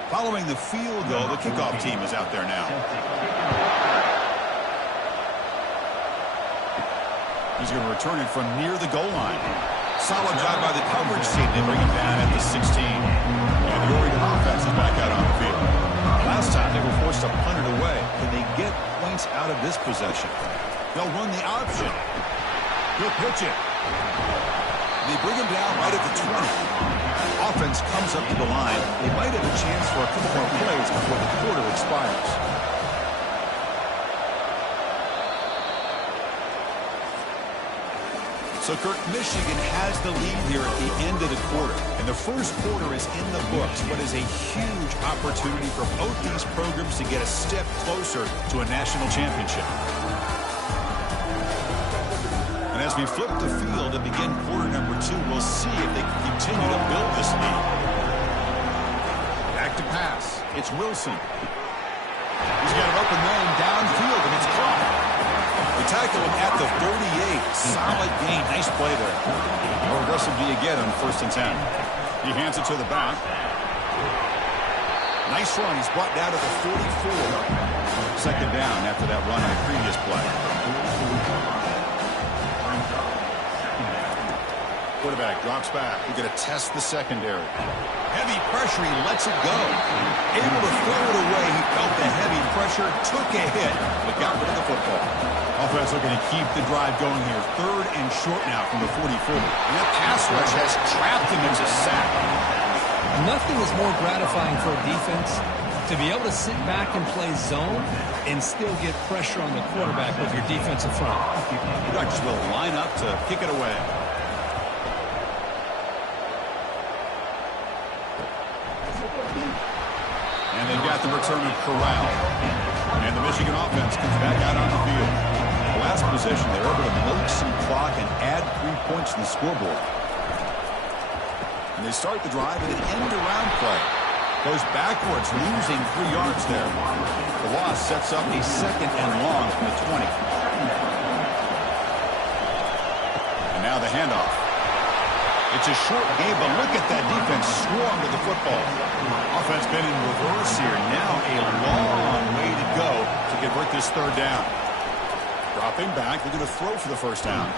Following the field goal, the kickoff team is out there now. He's going to return it from near the goal line. Solid job by the coverage team. They bring him down at the 16. And the Oregon offense is back out on the field. Last time they were forced to punt it away. Can they get points out of this possession? They'll run the option. He'll pitch it. They bring him down right at the 20. Offense comes up to the line. They might have a chance for a couple more plays before the quarter expires. So, Kirk, Michigan has the lead here at the end of the quarter. And the first quarter is in the books. What is a huge opportunity for both these programs to get a step closer to a national championship. And as we flip the field and begin quarter number 2, we'll see if they can continue to build this lead. Back to pass. It's Wilson. He's got an open man downfield, and it's caught. They tackle him at the 38. Solid gain. Nice play there. How aggressive do you get on 1st and 10? He hands it to the back. Nice run. He's brought down to the 44. 2nd down after that run on the previous play. Quarterback drops back. He's going to test the secondary. Heavy pressure. He lets it go. Able to throw it away. He felt the heavy pressure, took a hit, but got rid of the football. Offense looking to keep the drive going here. 3rd and short now from the 44. And that pass rush has trapped him into sack. Nothing is more gratifying for a defense to be able to sit back and play zone and still get pressure on the quarterback with your defensive front. The Ducks will line up to kick it away. And they've got the return of Corral. And the Michigan offense comes back out on the field. The last possession, they were able to milk some clock and add 3 points to the scoreboard. And they start the drive with an end-around play. Goes backwards, losing 3 yards there. The loss sets up a 2nd and long from the 20. And now the handoff. It's a short game, but look at that defense swarm to the football. Offense been in reverse here. Now a long way to go to convert this 3rd down. Dropping back, they're going to throw for the 1st down.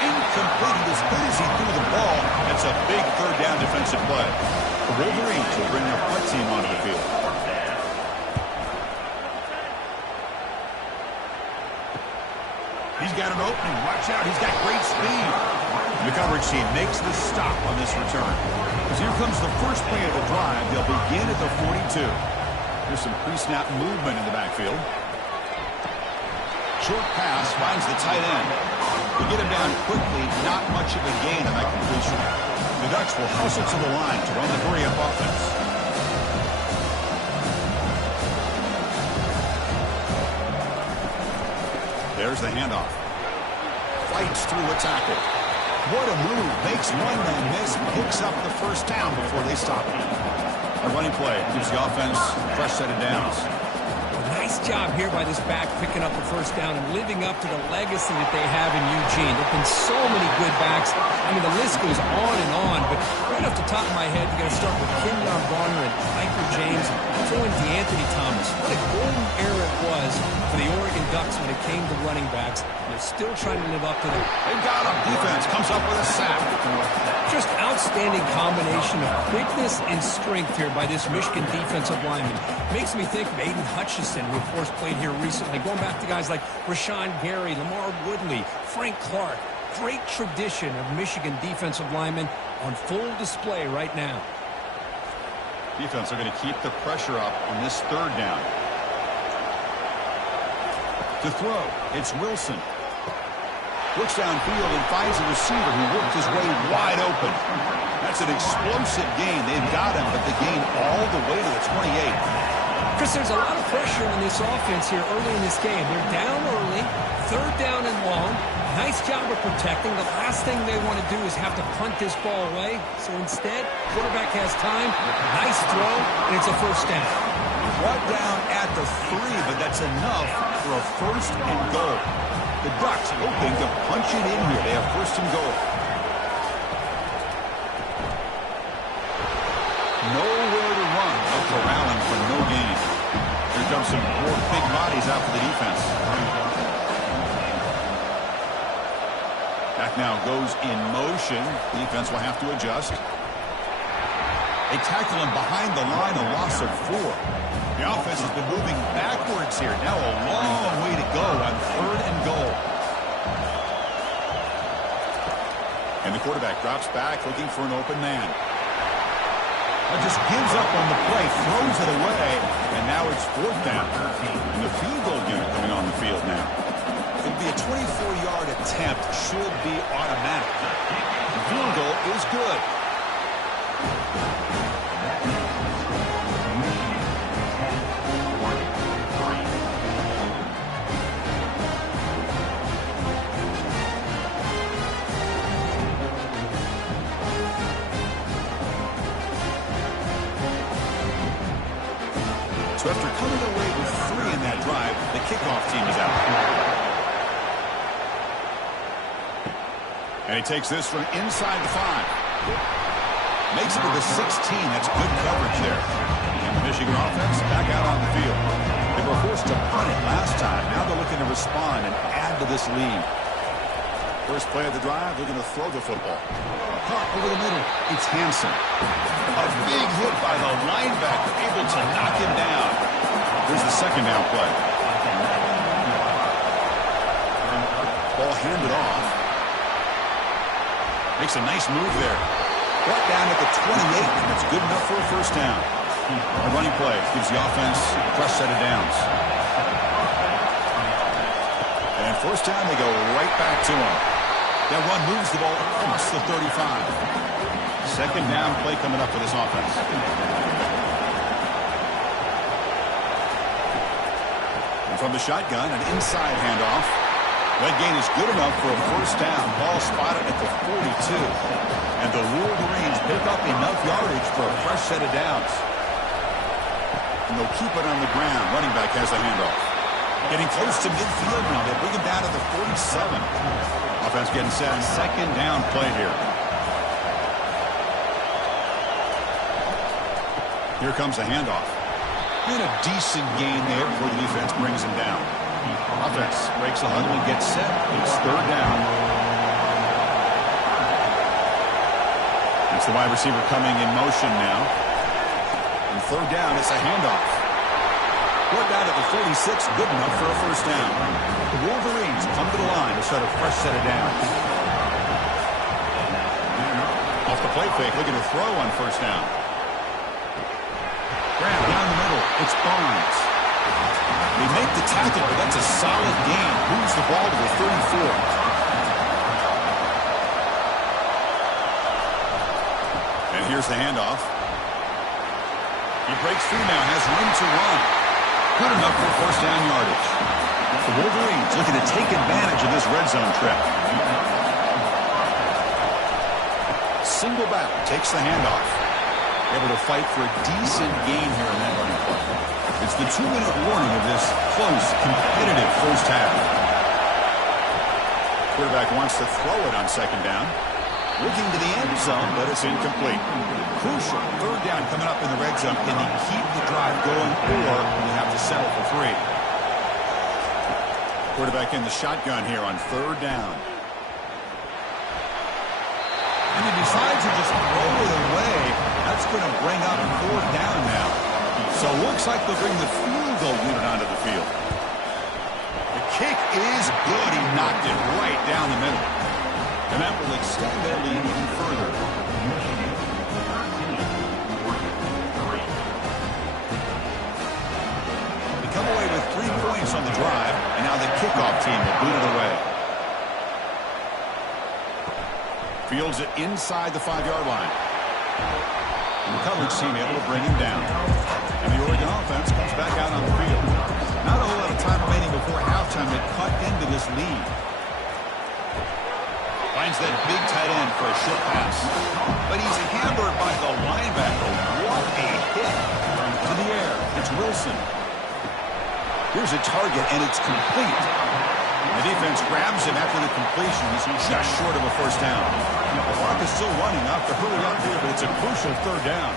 Incomplete. As good as he threw the ball, that's a big 3rd down defensive play. The Wolverines will bring their punt team onto the field. He's got an opening. Watch out. He's got great speed. The coverage team makes the stop on this return. As here comes the first play of the drive. They'll begin at the 42. There's some pre-snap movement in the backfield. Short pass finds the tight end. They get him down quickly. Not much of a gain on that completion. The Ducks will hustle to the line to run the hurry-up offense. There's the handoff. Fights through a tackle. What a move. Makes one man miss. Picks up the 1st down before they stop him. A running play gives the offense a fresh set of downs. Nice job here by this back picking up the 1st down and living up to the legacy that they have in Eugene. There have been so many good backs. I mean, the list goes on and on, but right off the top of my head, you got to start with Kenyon Garner and Michael James, throw in DeAnthony Thomas. What a golden era it was for the Oregon Ducks when it came to running backs. They're still trying to live up to them. They've got him. Defense comes up with a sack. Just outstanding combination of quickness and strength here by this Michigan defensive lineman. Makes me think of Aiden Hutchinson, who of course played here recently. Going back to guys like Rashawn Gary, Lamar Woodley, Frank Clark. Great tradition of Michigan defensive linemen on full display right now. Defense are going to keep the pressure up on this 3rd down. To throw, it's Wilson. Looks downfield and finds a receiver who worked his way wide open. That's an explosive gain. They've got him, but the gain all the way to the 28. Chris, there's a lot of pressure on this offense here early in this game. They're down early, 3rd down and long. Nice job of protecting. The last thing they want to do is have to punt this ball away. So instead, quarterback has time. Nice throw, and it's a 1st down. Brought down at the 3, but that's enough for a 1st and goal. The Ducks hoping to punch it in here. They have 1st and goal. Nowhere to run. A now goes in motion. Defense will have to adjust. They tackle him behind the line, a loss of 4. The offense has been moving backwards here. Now a long way to go on 3rd and goal. And the quarterback drops back looking for an open man. Just gives up on the play, throws it away, and now it's 4th down. And the field goal unit coming on the field now. It'll be a 24-yard attempt, should be automatic. The field goal is good. So after coming away with 3 in that drive, the kickoff team is out. And he takes this from inside the 5. Makes it to the 16. That's good coverage there. And the Michigan offense back out on the field. They were forced to punt it last time. Now they're looking to respond and add to this lead. First play of the drive, they're going to throw the football. Caught over the middle. It's Hansen. A big hit by the linebacker, able to knock him down. Here's the second down play. Ball handed off. Makes a nice move there. Brought down at the 28, and that's good enough for a first down. A running play gives the offense a fresh set of downs. And first down, they go right back to him. That run moves the ball across the 35. Second down play coming up for this offense. And from the shotgun, an inside handoff. That gain is good enough for a first down. Ball spotted at the 42. And the Wolverines pick up enough yardage for a fresh set of downs. And they'll keep it on the ground. Running back has the handoff. Getting close to midfield now. They bring him down to the 47. Offense getting set. Second down play here. Here comes the handoff. And a decent gain there before the defense brings him down. Offense breaks the huddle and gets set. It's third down. It's the wide receiver coming in motion now. And third down, it's a handoff. Brought down at the 46, good enough for a first down. The Wolverines come to the line to start a fresh set of downs. Off the play fake, looking to throw on first down. Grab down the middle, it's Barnes. They make the tackle, but that's a solid gain. Moves the ball to the 34. And here's the handoff. He breaks through now, has room to run. Good enough for first down yardage. The Wolverines looking to take advantage of this red zone trip. Single back, takes the handoff. Able to fight for a decent gain here in that running play. It's the 2-minute warning of this close, competitive first half. Quarterback wants to throw it on second down. Looking to the end zone, but it's incomplete. Crucial third down coming up in the red zone. Can he keep the drive going, or will he have to settle for 3? Quarterback in the shotgun here on third down. And he decides to just throw it away. That's going to bring up fourth down now. So it looks like they'll bring the field goal unit onto the field. The kick is good. He knocked it right down the middle. And that will extend their lead even further. They come away with 3 points on the drive, and now the kickoff team will boot it away. Fields it inside the 5-yard line. And the coverage team able to bring him down. And the Oregon offense comes back out on the field. Not a whole lot of time remaining before halftime to cut into this lead. Finds that big tight end for a short pass. But he's hammered by the linebacker. What a hit. To the air, it's Wilson. Here's a target, and it's complete. The defense grabs him after the completion. He's just short of a first down. The clock is still running. Off to hurry up here, but it's a crucial third down.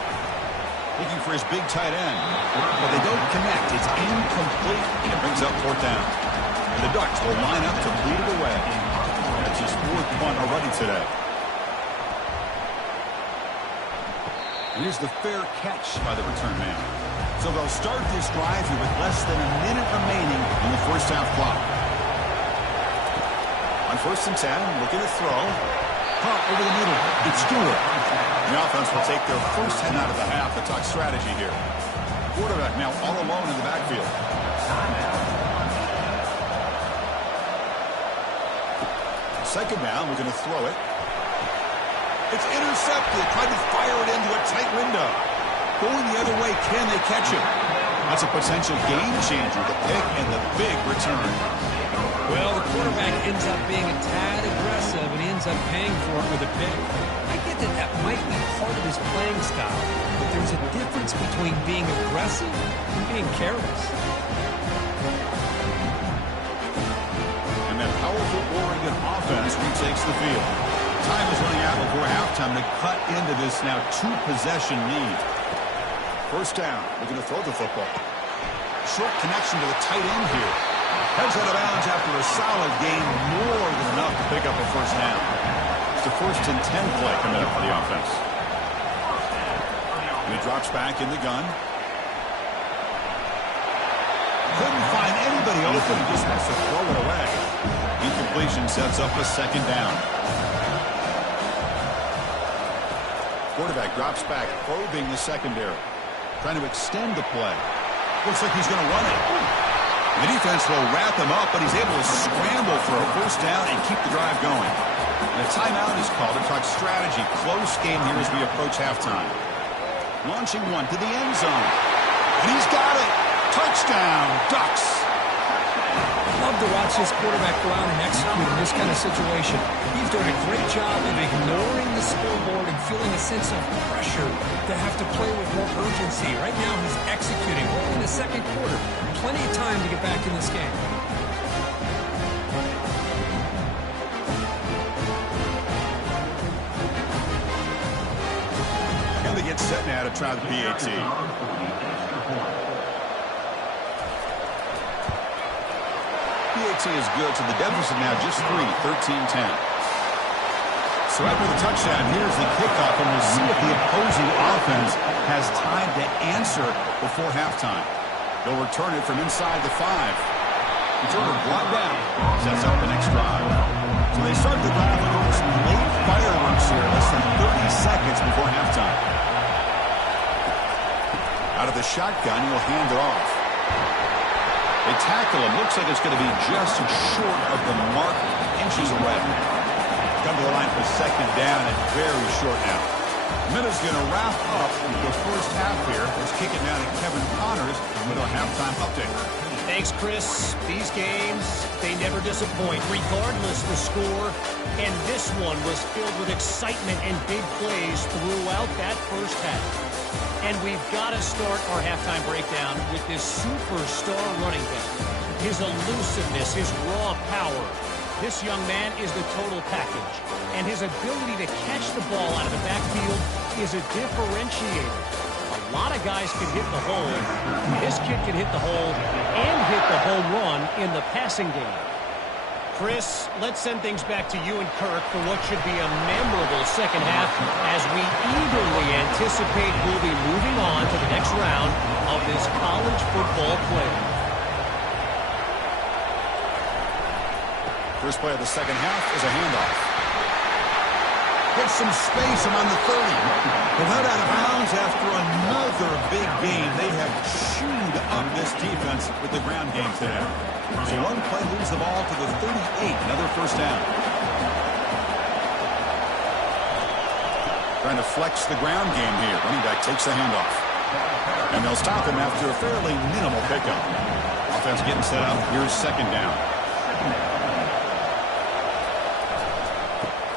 Looking for his big tight end. But they don't connect. It's incomplete, and it brings up fourth down. And the Ducks will line up to boot it away. That's his 4th punt already today. And here's the fair catch by the return man. So they'll start this drive here with less than a minute remaining in the first half clock. On 1st and 10, looking to throw. Caught over the middle. It's Stewart. The offense will take their first head out of the half to talk strategy here. Quarterback now all alone in the backfield. Second down, we're going to throw it. It's intercepted. Tried to fire it into a tight window. Going the other way, can they catch him? That's a potential game changer, the pick and the big return. Well, the quarterback ends up being a tad aggressive, and he ends up paying for it with a pick. I get that that might be part of his playing style, but there's a difference between being aggressive and being careless. And that powerful Oregon offense retakes the field. Time is running out before halftime to cut into this now 2-possession lead. First down, looking to throw the football. Short connection to the tight end here. Heads out of bounds after a solid gain, more than enough to pick up a first down. It's the 1st and 10 play coming up for the offense. And he drops back in the gun. Couldn't find anybody open, just has to throw it away. Incompletion sets up a second down. Quarterback drops back, probing the secondary. Trying to extend the play. Looks like he's going to run it. The defense will wrap him up, but he's able to scramble for a first down and keep the drive going. And a timeout is called to talk strategy. Close game here as we approach halftime. Launching one to the end zone. And he's got it. Touchdown, Ducks. I love to watch this quarterback go out and execute in this kind of situation. He's doing a great job of ignoring the scoreboard and feeling a sense of pressure to have to play with more urgency. Right now, he's executing. We're in the second quarter. Plenty of time to get back in this game. And they get set now to try the PAT. PAT is good, so the deficit now just 3, 13-10. So after the touchdown, here's the kickoff, and we'll see if the opposing offense has time to answer before halftime. They'll return it from inside the 5. Returner blocked down. Sets up the next drive. So they start the drive with some late fireworks here, less than 30 seconds before halftime. Out of the shotgun, he'll hand it off. They tackle him. Looks like it's going to be just short of the mark, inches away. Come to the line for second down and very short now. Minutes going to wrap up the first half here. Let's kick it down to Kevin Connors with our halftime update. Thanks, Chris. These games, they never disappoint, regardless the score. And this one was filled with excitement and big plays throughout that first half. And we've got to start our halftime breakdown with this superstar running back. His elusiveness, his raw power. This young man is the total package. And his ability to catch the ball out of the backfield is a differentiator. A lot of guys can hit the hole. This kid can hit the hole and hit the home run in the passing game. Chris, let's send things back to you and Kirk for what should be a memorable second half as we eagerly anticipate we'll be moving on to the next round of this college football playoff. First play of the second half is a handoff. Gets some space around the 30. But led out of bounds after another big game. They have chewed up this defense with the ground game today. So one play moves the ball to the 38. Another first down. Trying to flex the ground game here. Running back takes the handoff. And they'll stop him after a fairly minimal pickup. Offense getting set up. Here's second down.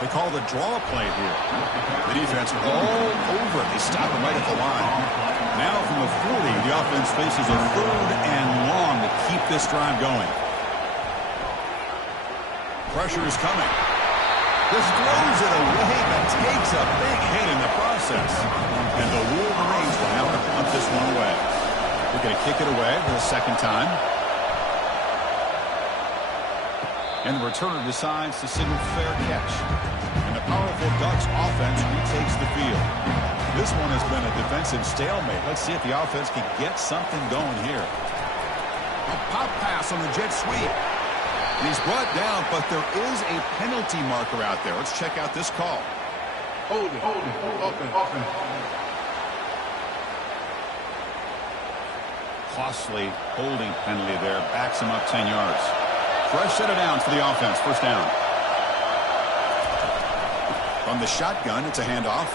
They call the draw play here. The defense all over it. They stop him right at the line. Now from the 40, the offense faces a 3rd and long to keep this drive going. Pressure is coming. Just throws it away, but takes a big hit in the process. And the Wolverines will have to punt this one away. They're going to kick it away for the second time. And the returner decides to signal fair catch. And the powerful Ducks offense retakes the field. This one has been a defensive stalemate. Let's see if the offense can get something going here. A pop pass on the jet sweep. And he's brought down, but there is a penalty marker out there. Let's check out this call. Hold it. Offense. Costly holding penalty there. Backs him up 10 yards. Fresh set of downs for the offense. First down. From the shotgun, it's a handoff.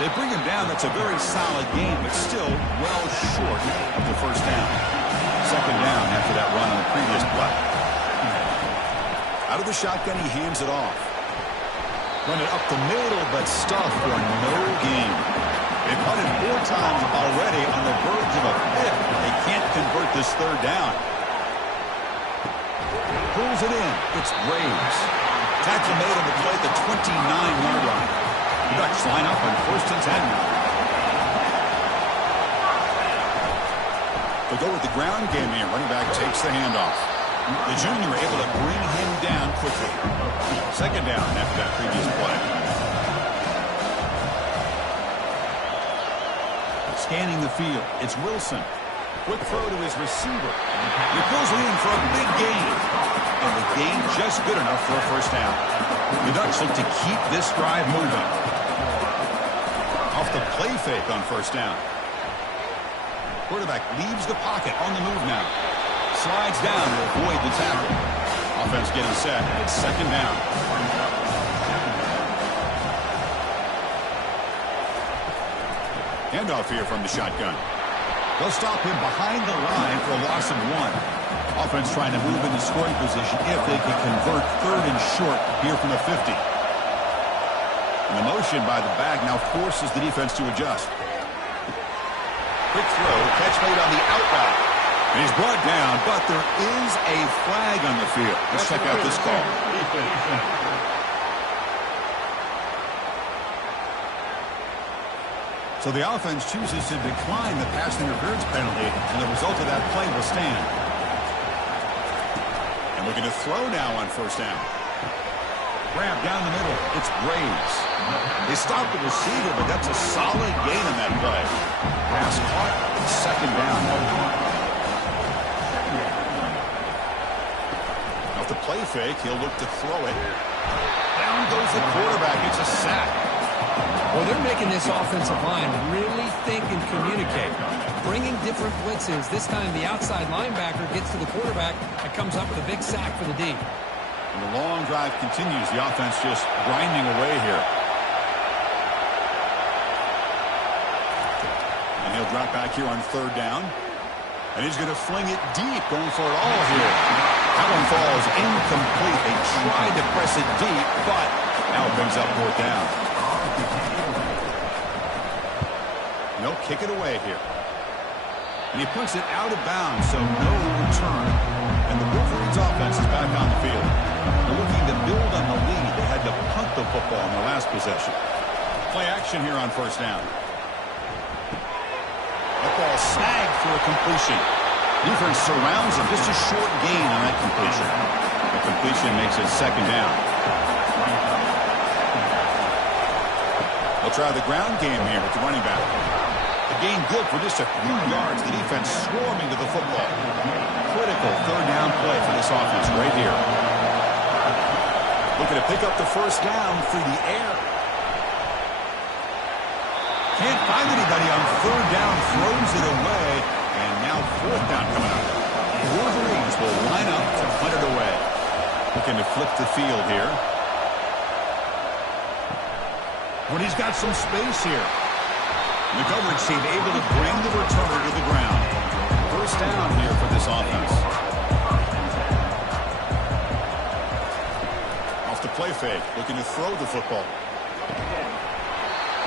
They bring him down. That's a very solid game, but still well short of the first down. Second down after that run on the previous play. Out of the shotgun, he hands it off. Run it up the middle, but stuffed for no gain. They've punted 4 times already on the verge of a 5th. They can't convert this third down. Pulls it in. It's Graves. Tackle made on the play at the 29-yard line. The Ducks line up on 1st and 10 now. They'll go with the ground game here. Running back takes the handoff. The junior able to bring him down quickly. Second down after that previous play. Scanning the field. It's Wilson. Quick throw to his receiver. He pulls it in for a big gain. And the gain just good enough for a first down. The Ducks look to keep this drive moving. Off the play fake on first down. Quarterback leaves the pocket on the move now. Slides down to avoid the tackle. Offense getting set. It's second down. Handoff here from the shotgun. They'll stop him behind the line for a loss of 1. Offense trying to move into scoring position if they can convert 3rd and short here from the 50. And the motion by the back now forces the defense to adjust. Quick throw, catch made on the out route. And he's brought down, but there is a flag on the field. Let's check out this call. So the offense chooses to decline the pass interference penalty, and the result of that play will stand. And looking to throw now on first down. Grab down the middle. It's Graves. They stopped the receiver, but that's a solid gain on that play. Pass caught. Second down. Off the play fake, he'll look to throw it. Down goes the quarterback. It's a sack. Well, they're making this offensive line really think and communicate. Bringing different blitzes. This time the outside linebacker gets to the quarterback and comes up with a big sack for the D. And the long drive continues. The offense just grinding away here. And he'll drop back here on third down. And he's going to fling it deep, going for it all here. That one falls incomplete. They tried to press it deep, but now it brings up fourth down. And they'll kick it away here. And he puts it out of bounds, so no return. And the Wolverines offense is back on the field. They're looking to build on the lead. They had to punt the football in their last possession. Play action here on first down. That ball snagged for a completion. Defense surrounds him. Just a short gain on that completion. The completion makes it second down. They'll try the ground game here with the running back. The gain good for just a few yards. The defense swarming to the football. Critical third down play for this offense right here. Looking to pick up the first down through the air. Can't find anybody on third down. Throws it away. And now fourth down coming up. The Wolverines will line up to punt it away. Looking to flip the field here. When he's got some space here. The coverage team able to bring the returner to the ground. First down here for this offense. Off the play fake, looking to throw the football.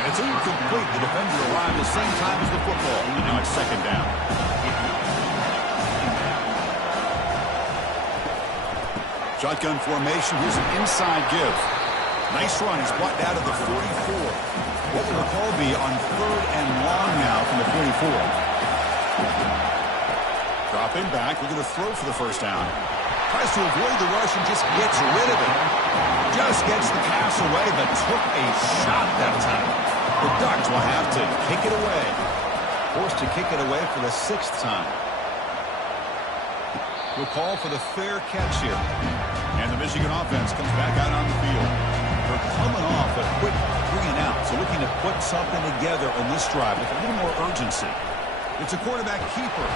And it's incomplete. The defender arrived at the same time as the football. And now it's second down. Shotgun formation. Here's an inside give. Nice run. He's brought down to the 44. What will the call be on third and long now from the 44? Dropping back. We're going to throw for the first down. Tries to avoid the rush and just gets rid of it. Just gets the pass away, but took a shot that time. The Ducks will have to kick it away. Forced to kick it away for the 6th time. We'll call for the fair catch here. And the Michigan offense comes back out on the field. They're coming off a quick 3-and-out, so looking to put something together on this drive with a little more urgency. It's a quarterback keeper.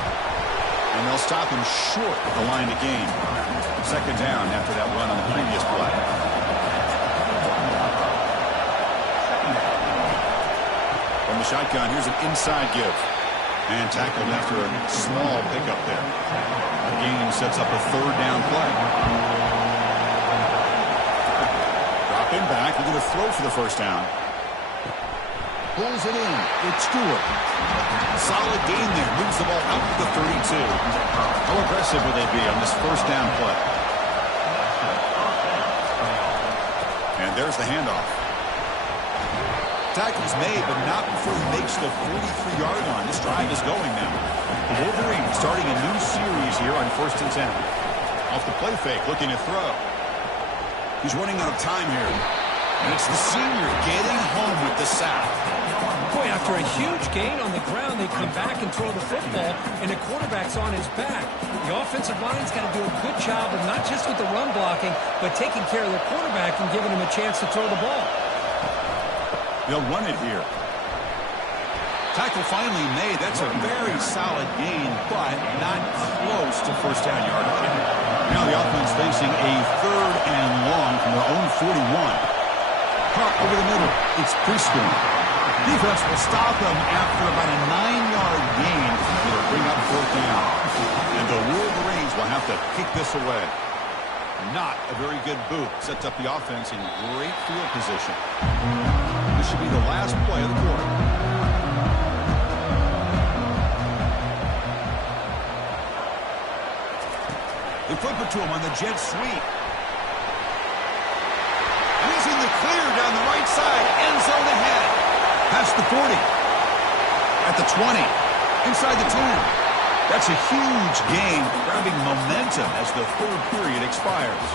And they'll stop him short of the line to gain. 2nd down after that run on the previous play. From the shotgun, here's an inside give. And tackled after a small pickup there. The gain sets up a 3rd down play. Dropping back, we're going to throw for the 1st down. Pulls it in. It's Stewart. Solid gain there. Moves the ball out to the 32. How aggressive will they be on this 1st down play? And there's the handoff. Tackle's made, but not before he makes the 43-yard line. This drive is going now. The Wolverines starting a new series here on 1st and 10. Off the play fake, looking to throw. He's running out of time here. And it's the senior getting home with the sack. Boy, after a huge gain on the ground, they come back and throw the football, and the quarterback's on his back. The offensive line's got to do a good job of not just with the run blocking, but taking care of the quarterback and giving him a chance to throw the ball. They'll run it here. Tackle finally made. That's a very solid gain, but not close to 1st down yardage. Now the offense facing a 3rd and long from their own 41. Caught over the middle. It's Preston. Defense will stop them after about a 9-yard gain. It'll bring up 4th down. And the Wolverines will have to kick this away. Not a very good boot. Sets up the offense in great field position. This should be the last play of the quarter. They flip it to him on the jet sweep. And he's in the clear down the right side. End zone ahead. Past the 40. At the 20. Inside the 10. That's a huge gain, grabbing momentum as the 3rd period expires.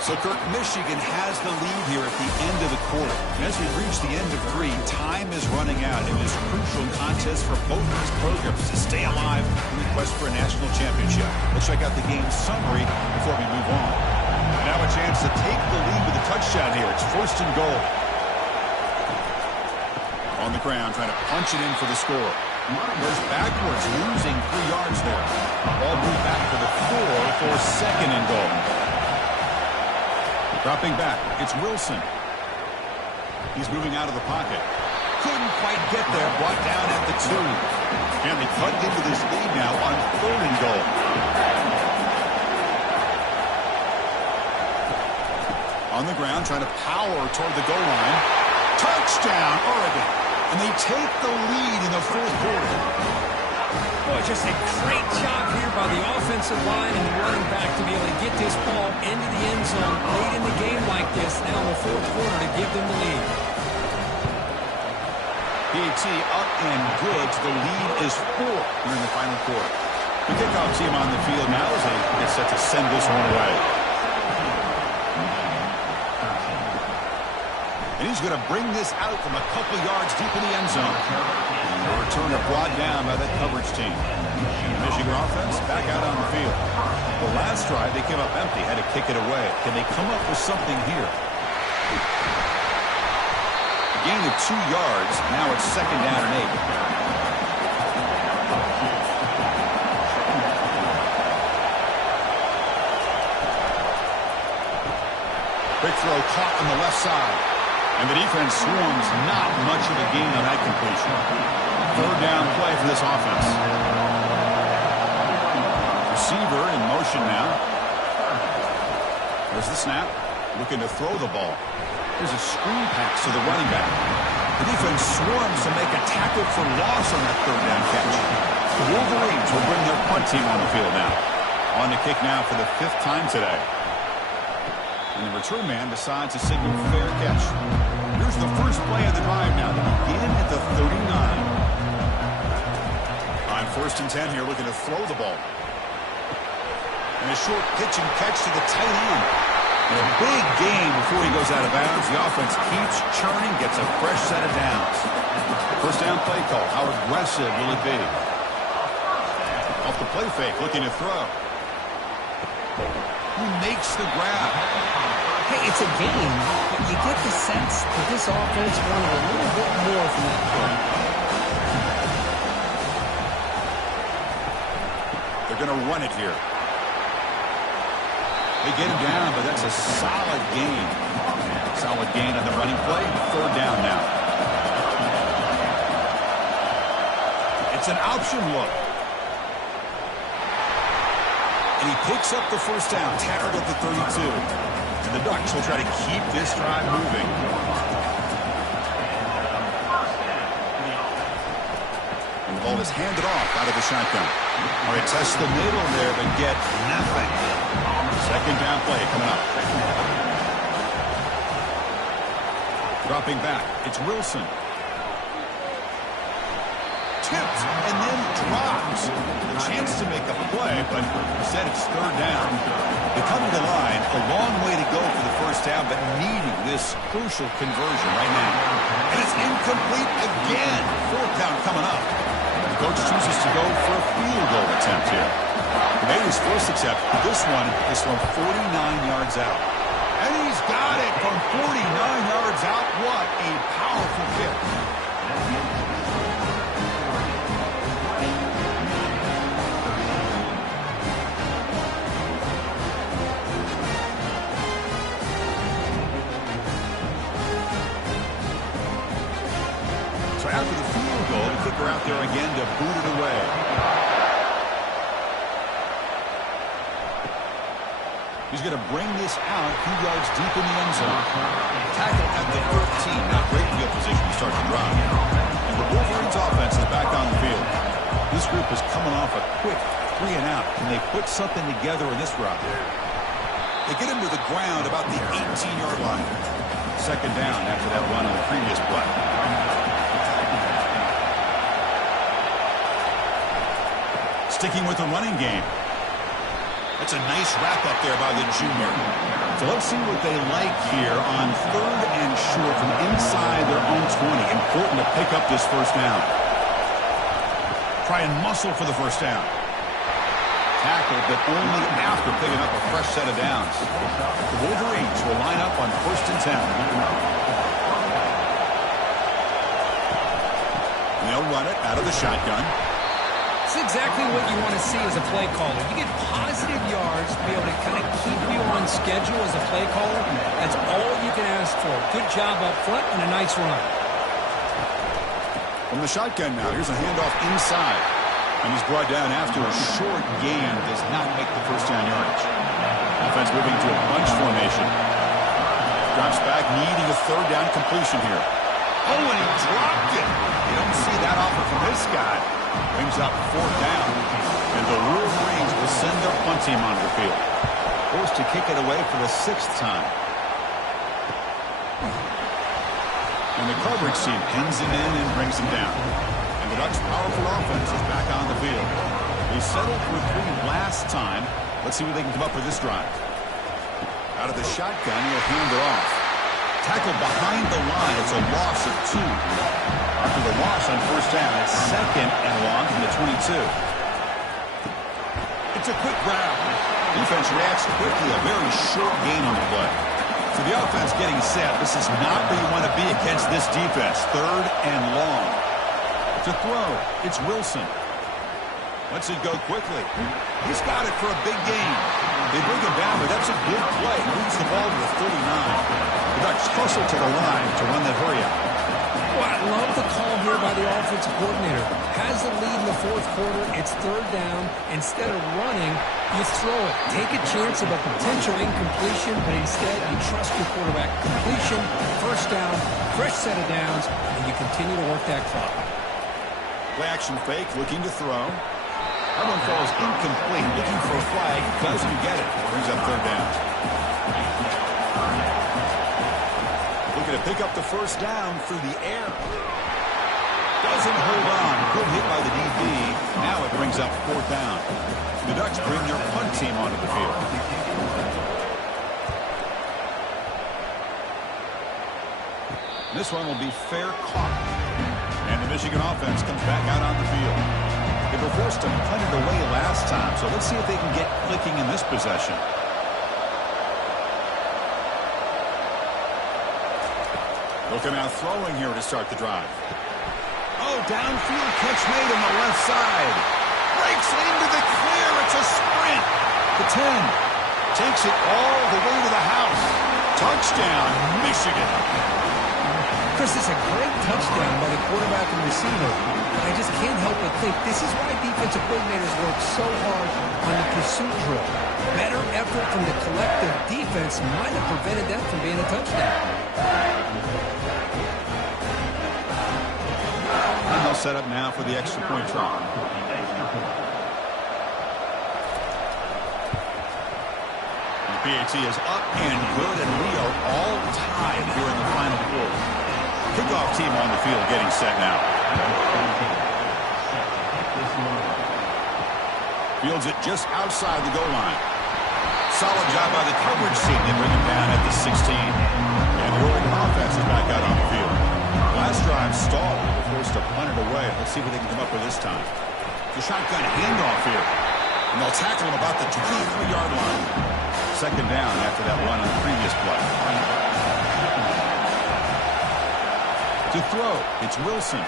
So, Kirk, Michigan has the lead here at the end of the quarter. As we reach the end of 3, time is running out in this crucial contest for both these programs to stay alive in the quest for a national championship. Let's check out the game summary before we move on. Now a chance to take the lead with a touchdown here. It's 1st and goal. On the ground, trying to punch it in for the score. Goes backwards, losing 3 yards there. Ball moved back to the 4 for 2nd and goal. Dropping back, it's Wilson. He's moving out of the pocket. Couldn't quite get there, brought down at the 2. And they cut into this lead now on 3rd and goal. On the ground, trying to power toward the goal line. Touchdown, Oregon. And they take the lead in the 4th quarter. Boy, just a great job here by the offensive line and the running back to be able to get this ball into the end zone late in the game like this now in the 4th quarter to give them the lead. PAT up and good. The lead is 4 here in the final quarter. The kickoff team on the field now as they get set to send this one away. And he's going to bring this out from a couple yards deep in the end zone. And the returner brought down by that coverage team. The Michigan offense back out on the field. The last drive, they came up empty, had to kick it away. Can they come up with something here? A gain of 2 yards. Now it's 2nd down and 8. Big throw caught on the left side. And the defense swarms, not much of a gain on that completion. 3rd down play for this offense. Receiver in motion now. There's the snap. Looking to throw the ball. There's a screen pass to the running back. The defense swarms to make a tackle for loss on that 3rd down catch. The Wolverines will bring their punt team on the field now. On the kick now for the 5th time today. And the return man decides to signal fair catch. Here's the first play of the drive now to begin at the 39. On 1st and 10 here, looking to throw the ball. And a short pitch and catch to the tight end. And a big gain before he goes out of bounds. The offense keeps churning, gets a fresh set of downs. First down play call. How aggressive will it be? Off the play fake, looking to throw. He makes the grab. Hey, it's a game, but you get the sense that this offense wanted a little bit more from that play. They're going to run it here. They get him down, but that's a solid gain. Solid gain on the running play. Third down now. It's an option look. And he picks up the first down, tackled at the 32. And the Ducks will try to keep this drive moving. And the ball is handed off out of the shotgun. All right, test the middle there, but get nothing. Second down play coming up. Dropping back, it's Wilson. Tipped and then drops. A chance to make a play, but instead it's third down. They come to the line, a long way to go for the first down, but needing this crucial conversion right now. And it's incomplete again. Fourth down coming up. The coach chooses to go for a field goal attempt here. He made his first attempt. This one is from 49 yards out. And he's got it from 49 yards out. What a powerful kick. So after the field goal, the kicker out there again to boot it away. He's going to bring this out a few yards deep in the end zone. Tackle at the 13. Not great field position to start the drive. And the Wolverines offense is back on the field. This group is coming off a quick 3 and out. Can they put something together in this drive? They get him to the ground about the 18-yard line. Second down after that run on the previous play. Sticking with the running game. That's a nice wrap-up there by the junior. So let's see what they like here on third and short from inside their own 20. Important to pick up this first down. Try and muscle for the first down. Tackle, but only after picking up a fresh set of downs. The Wolverines will line up on first and 10. And they'll run it out of the shotgun. It's exactly what you want to see as a play caller. You get positive yards to be able to kind of keep you on schedule as a play caller. That's all you can ask for. Good job up front and a nice run. From the shotgun now, here's a handoff inside. And he's brought down after a short gain. Does not make the first down yardage. Offense moving to a bunch formation. Drops back, needing a third down completion here. Oh, and he dropped it. You don't see that offer from this guy. Brings up fourth down. And the Wolverines will send their punt team onto the field. Forced to kick it away for the 6th time. And the coverage team pins him in and brings him down. And the Ducks' powerful offense is back on the field. They settled for 3 last time. Let's see what they can come up with this drive. Out of the shotgun, he'll hand it off. Tackled behind the line. It's a loss of 2. After the loss on first down, it's second and long from the 22. It's a quick grab. Defense reacts quickly. A very short gain on the play. So the offense getting set. This is not where you want to be against this defense. Third and long. To throw, it's Wilson. Lets it go quickly. He's got it for a big gain. They bring him down, but that's a good play. Moves the ball to the 39. The Ducks hustle to the line to run that hurry up. Well, I love the call here by the offensive coordinator. Has the lead in the fourth quarter. It's third down. Instead of running, you throw it. Take a chance of a potential incompletion, but instead you trust your quarterback. Completion, first down, fresh set of downs, and you continue to work that clock. Play action fake, looking to throw. That one falls incomplete. Looking for a flag. Doesn't get it. Brings up third down. Looking to pick up the first down through the air. Doesn't hold on. Good hit by the DB. Now it brings up 4th down. The Ducks bring their punt team onto the field. This one will be fair caught. And the Michigan offense comes back out on the field. They were forced to punt it away last time, so let's see if they can get clicking in this possession. Looking out throwing here to start the drive. Oh, downfield catch made on the left side. Breaks into the clear. It's a sprint. The 10. Takes it all the way to the house. Touchdown, Michigan. Chris, it's a great touchdown by the quarterback and receiver. But I just can't help but think this is why defensive coordinators work so hard on the pursuit drill. Better effort from the collective defense might have prevented that from being a touchdown. And they'll set up now for the extra point try. The PAT is up and good, and we are all tied here in the final quarter. Kickoff team on the field getting set now. Fields it just outside the goal line. Solid job by the coverage team. They bring him down at the 16. And the Oregon offense is back out on the field. Last drive stalled. They were forced to punt it away. Let's see what they can come up with this time. The shotgun handoff here. And they'll tackle him about the 23-yard line. 2nd down after that run on the previous play. To throw, it's Wilson.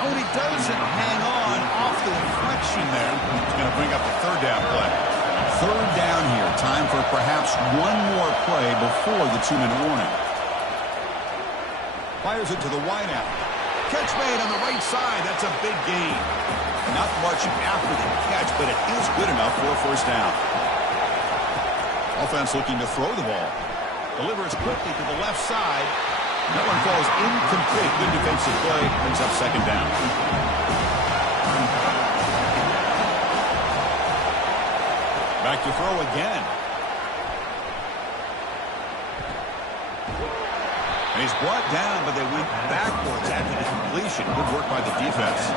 Oh, and he doesn't hang on off the deflection there. He's going to bring up the 3rd down play. 3rd down here. Time for perhaps one more play before the 2-minute warning. Fires it to the wideout. Catch made on the right side. That's a big gain. Not much after the catch, but it is good enough for a 1st down. Offense looking to throw the ball. Delivers quickly to the left side. That one falls incomplete. Good defensive play. Brings up 2nd down. Back to throw again. And he's brought down, but they went backwards after the completion. Good work by the defense.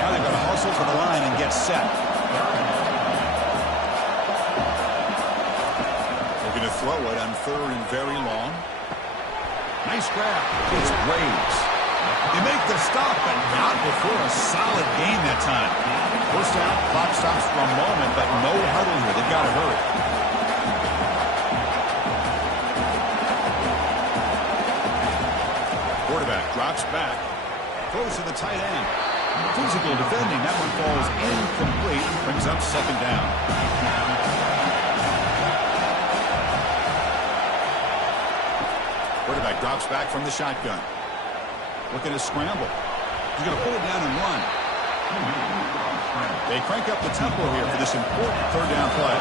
Now they've got to hustle to the line and get set. Looking to throw it on 3rd and very long. Nice grab. It's Graves. They make the stop, but not before a solid gain that time. 1st down, clock stops for a moment, but no huddle here. They've got to hurry. Quarterback drops back. Throws to the tight end. Physical defending. That one falls incomplete. Brings up 2nd down. Quarterback drops back from the shotgun. Looking to scramble. He's going to pull it down and run. They crank up the tempo here for this important 3rd down play.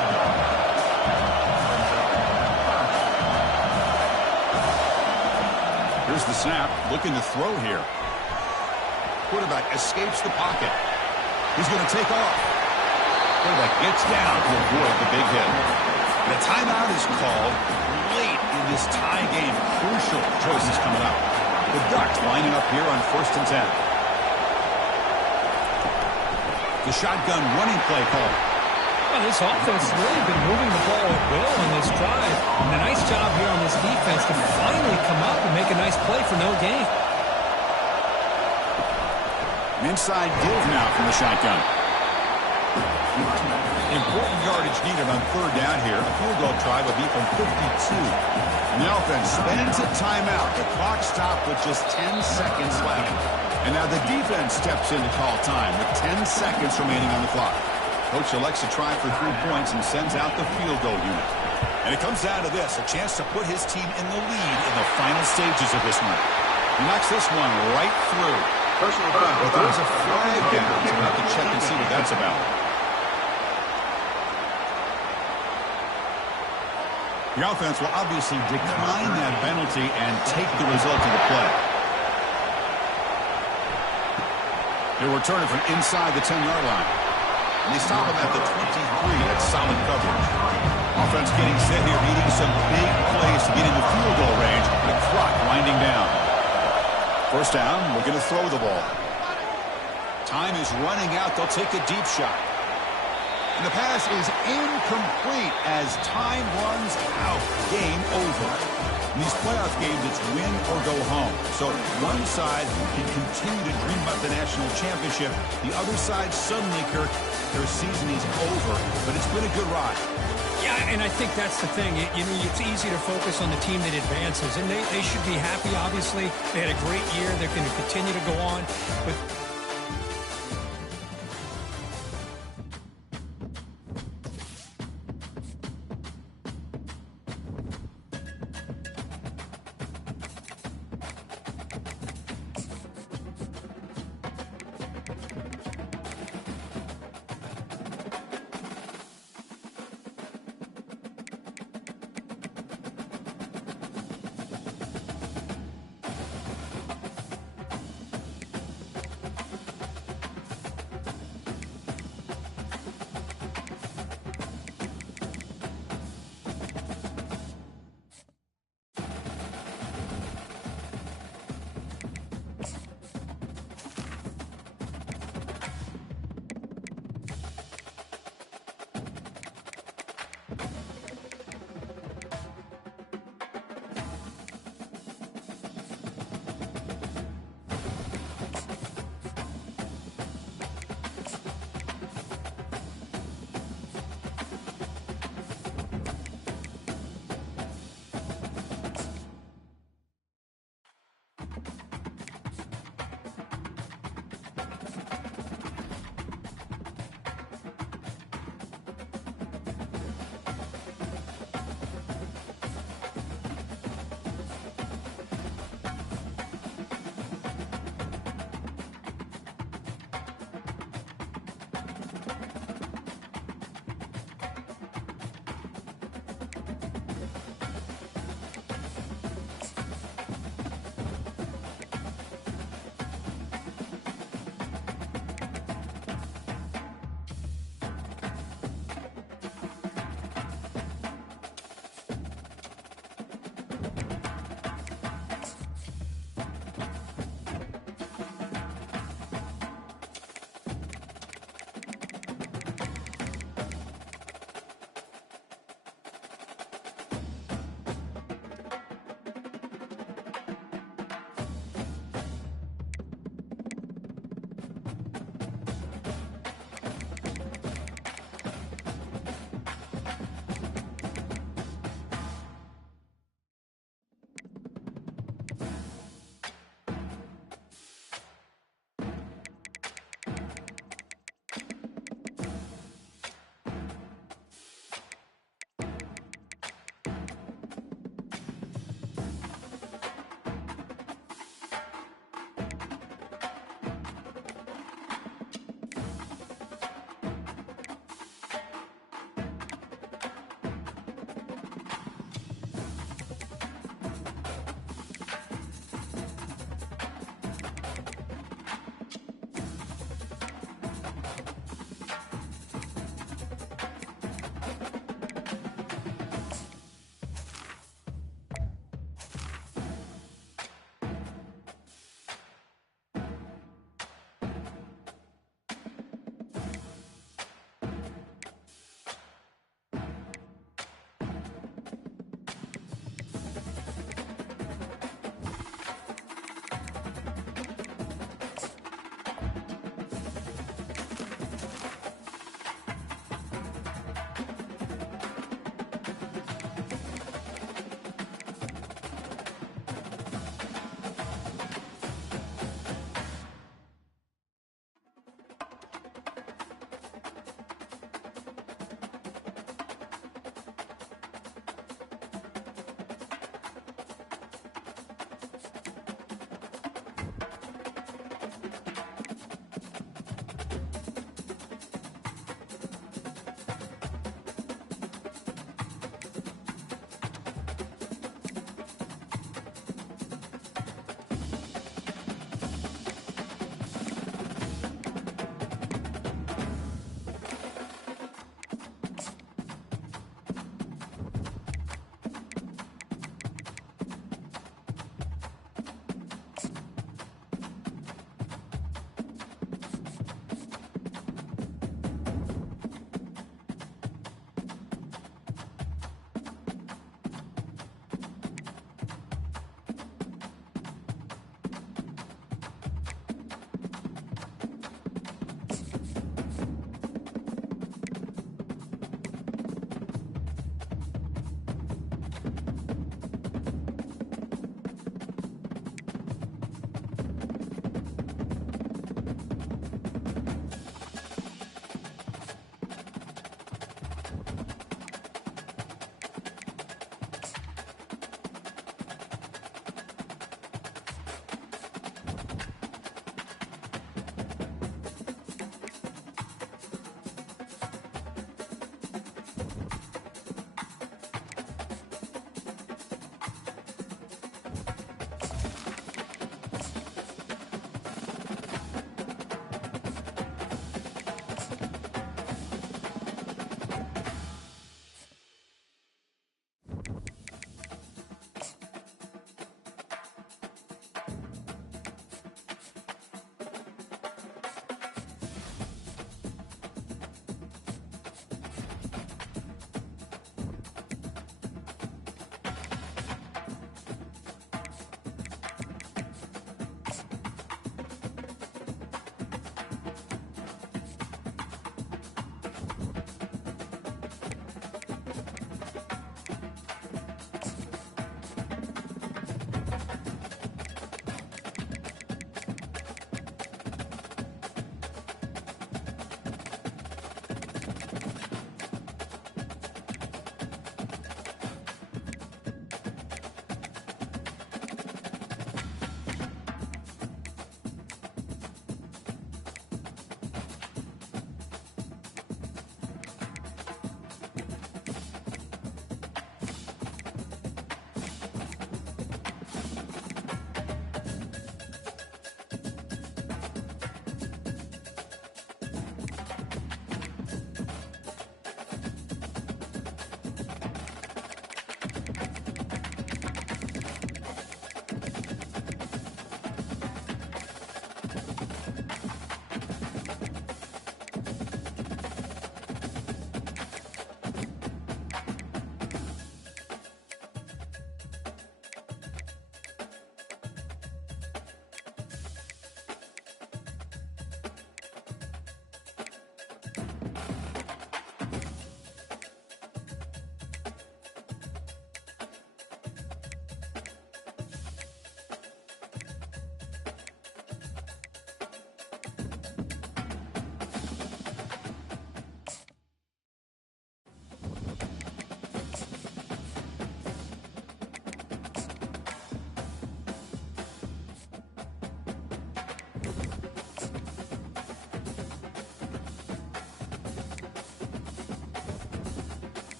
Here's the snap. Looking to throw here. Quarterback escapes the pocket. He's going to take off. Quarterback gets down to avoid the big hit. The timeout is called late in this tie game. Crucial choices coming up. The Ducks lining up here on 1st and 10. The shotgun running play call. Well, this offense has really been moving the ball at will on this drive. And a nice job here on this defense to finally come up and make a nice play for no gain. An inside give now from the shotgun. Important yardage needed on 3rd down here. A field goal try will be from 52. And the offense spends a timeout. The clock stopped with just 10 seconds left. And now the defense steps in to call time with 10 seconds remaining on the clock. Coach elects to try for 3 points and sends out the field goal unit. And it comes down to this, a chance to put his team in the lead in the final stages of this one. He knocks this one right through. But there is a flag down, so we'll have to check and see what that's about. The offense will obviously decline that penalty and take the result of the play. They'll return it from inside the 10-yard line. And they stop him at the 23. That's solid coverage. Offense getting set here, needing some big plays to get into field goal range. The clock winding down. First down, looking to throw the ball. Time is running out. They'll take a deep shot. And the pass is incomplete as time runs out. Game over. In these playoff games, it's win or go home. So one side can continue to dream about the national championship. The other side, suddenly, Kirk, their season is over. But it's been a good ride. Yeah, and I think that's the thing. It's easy to focus on the team that advances, and they should be happy, obviously. They had a great year. They're going to continue to go on. But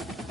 it.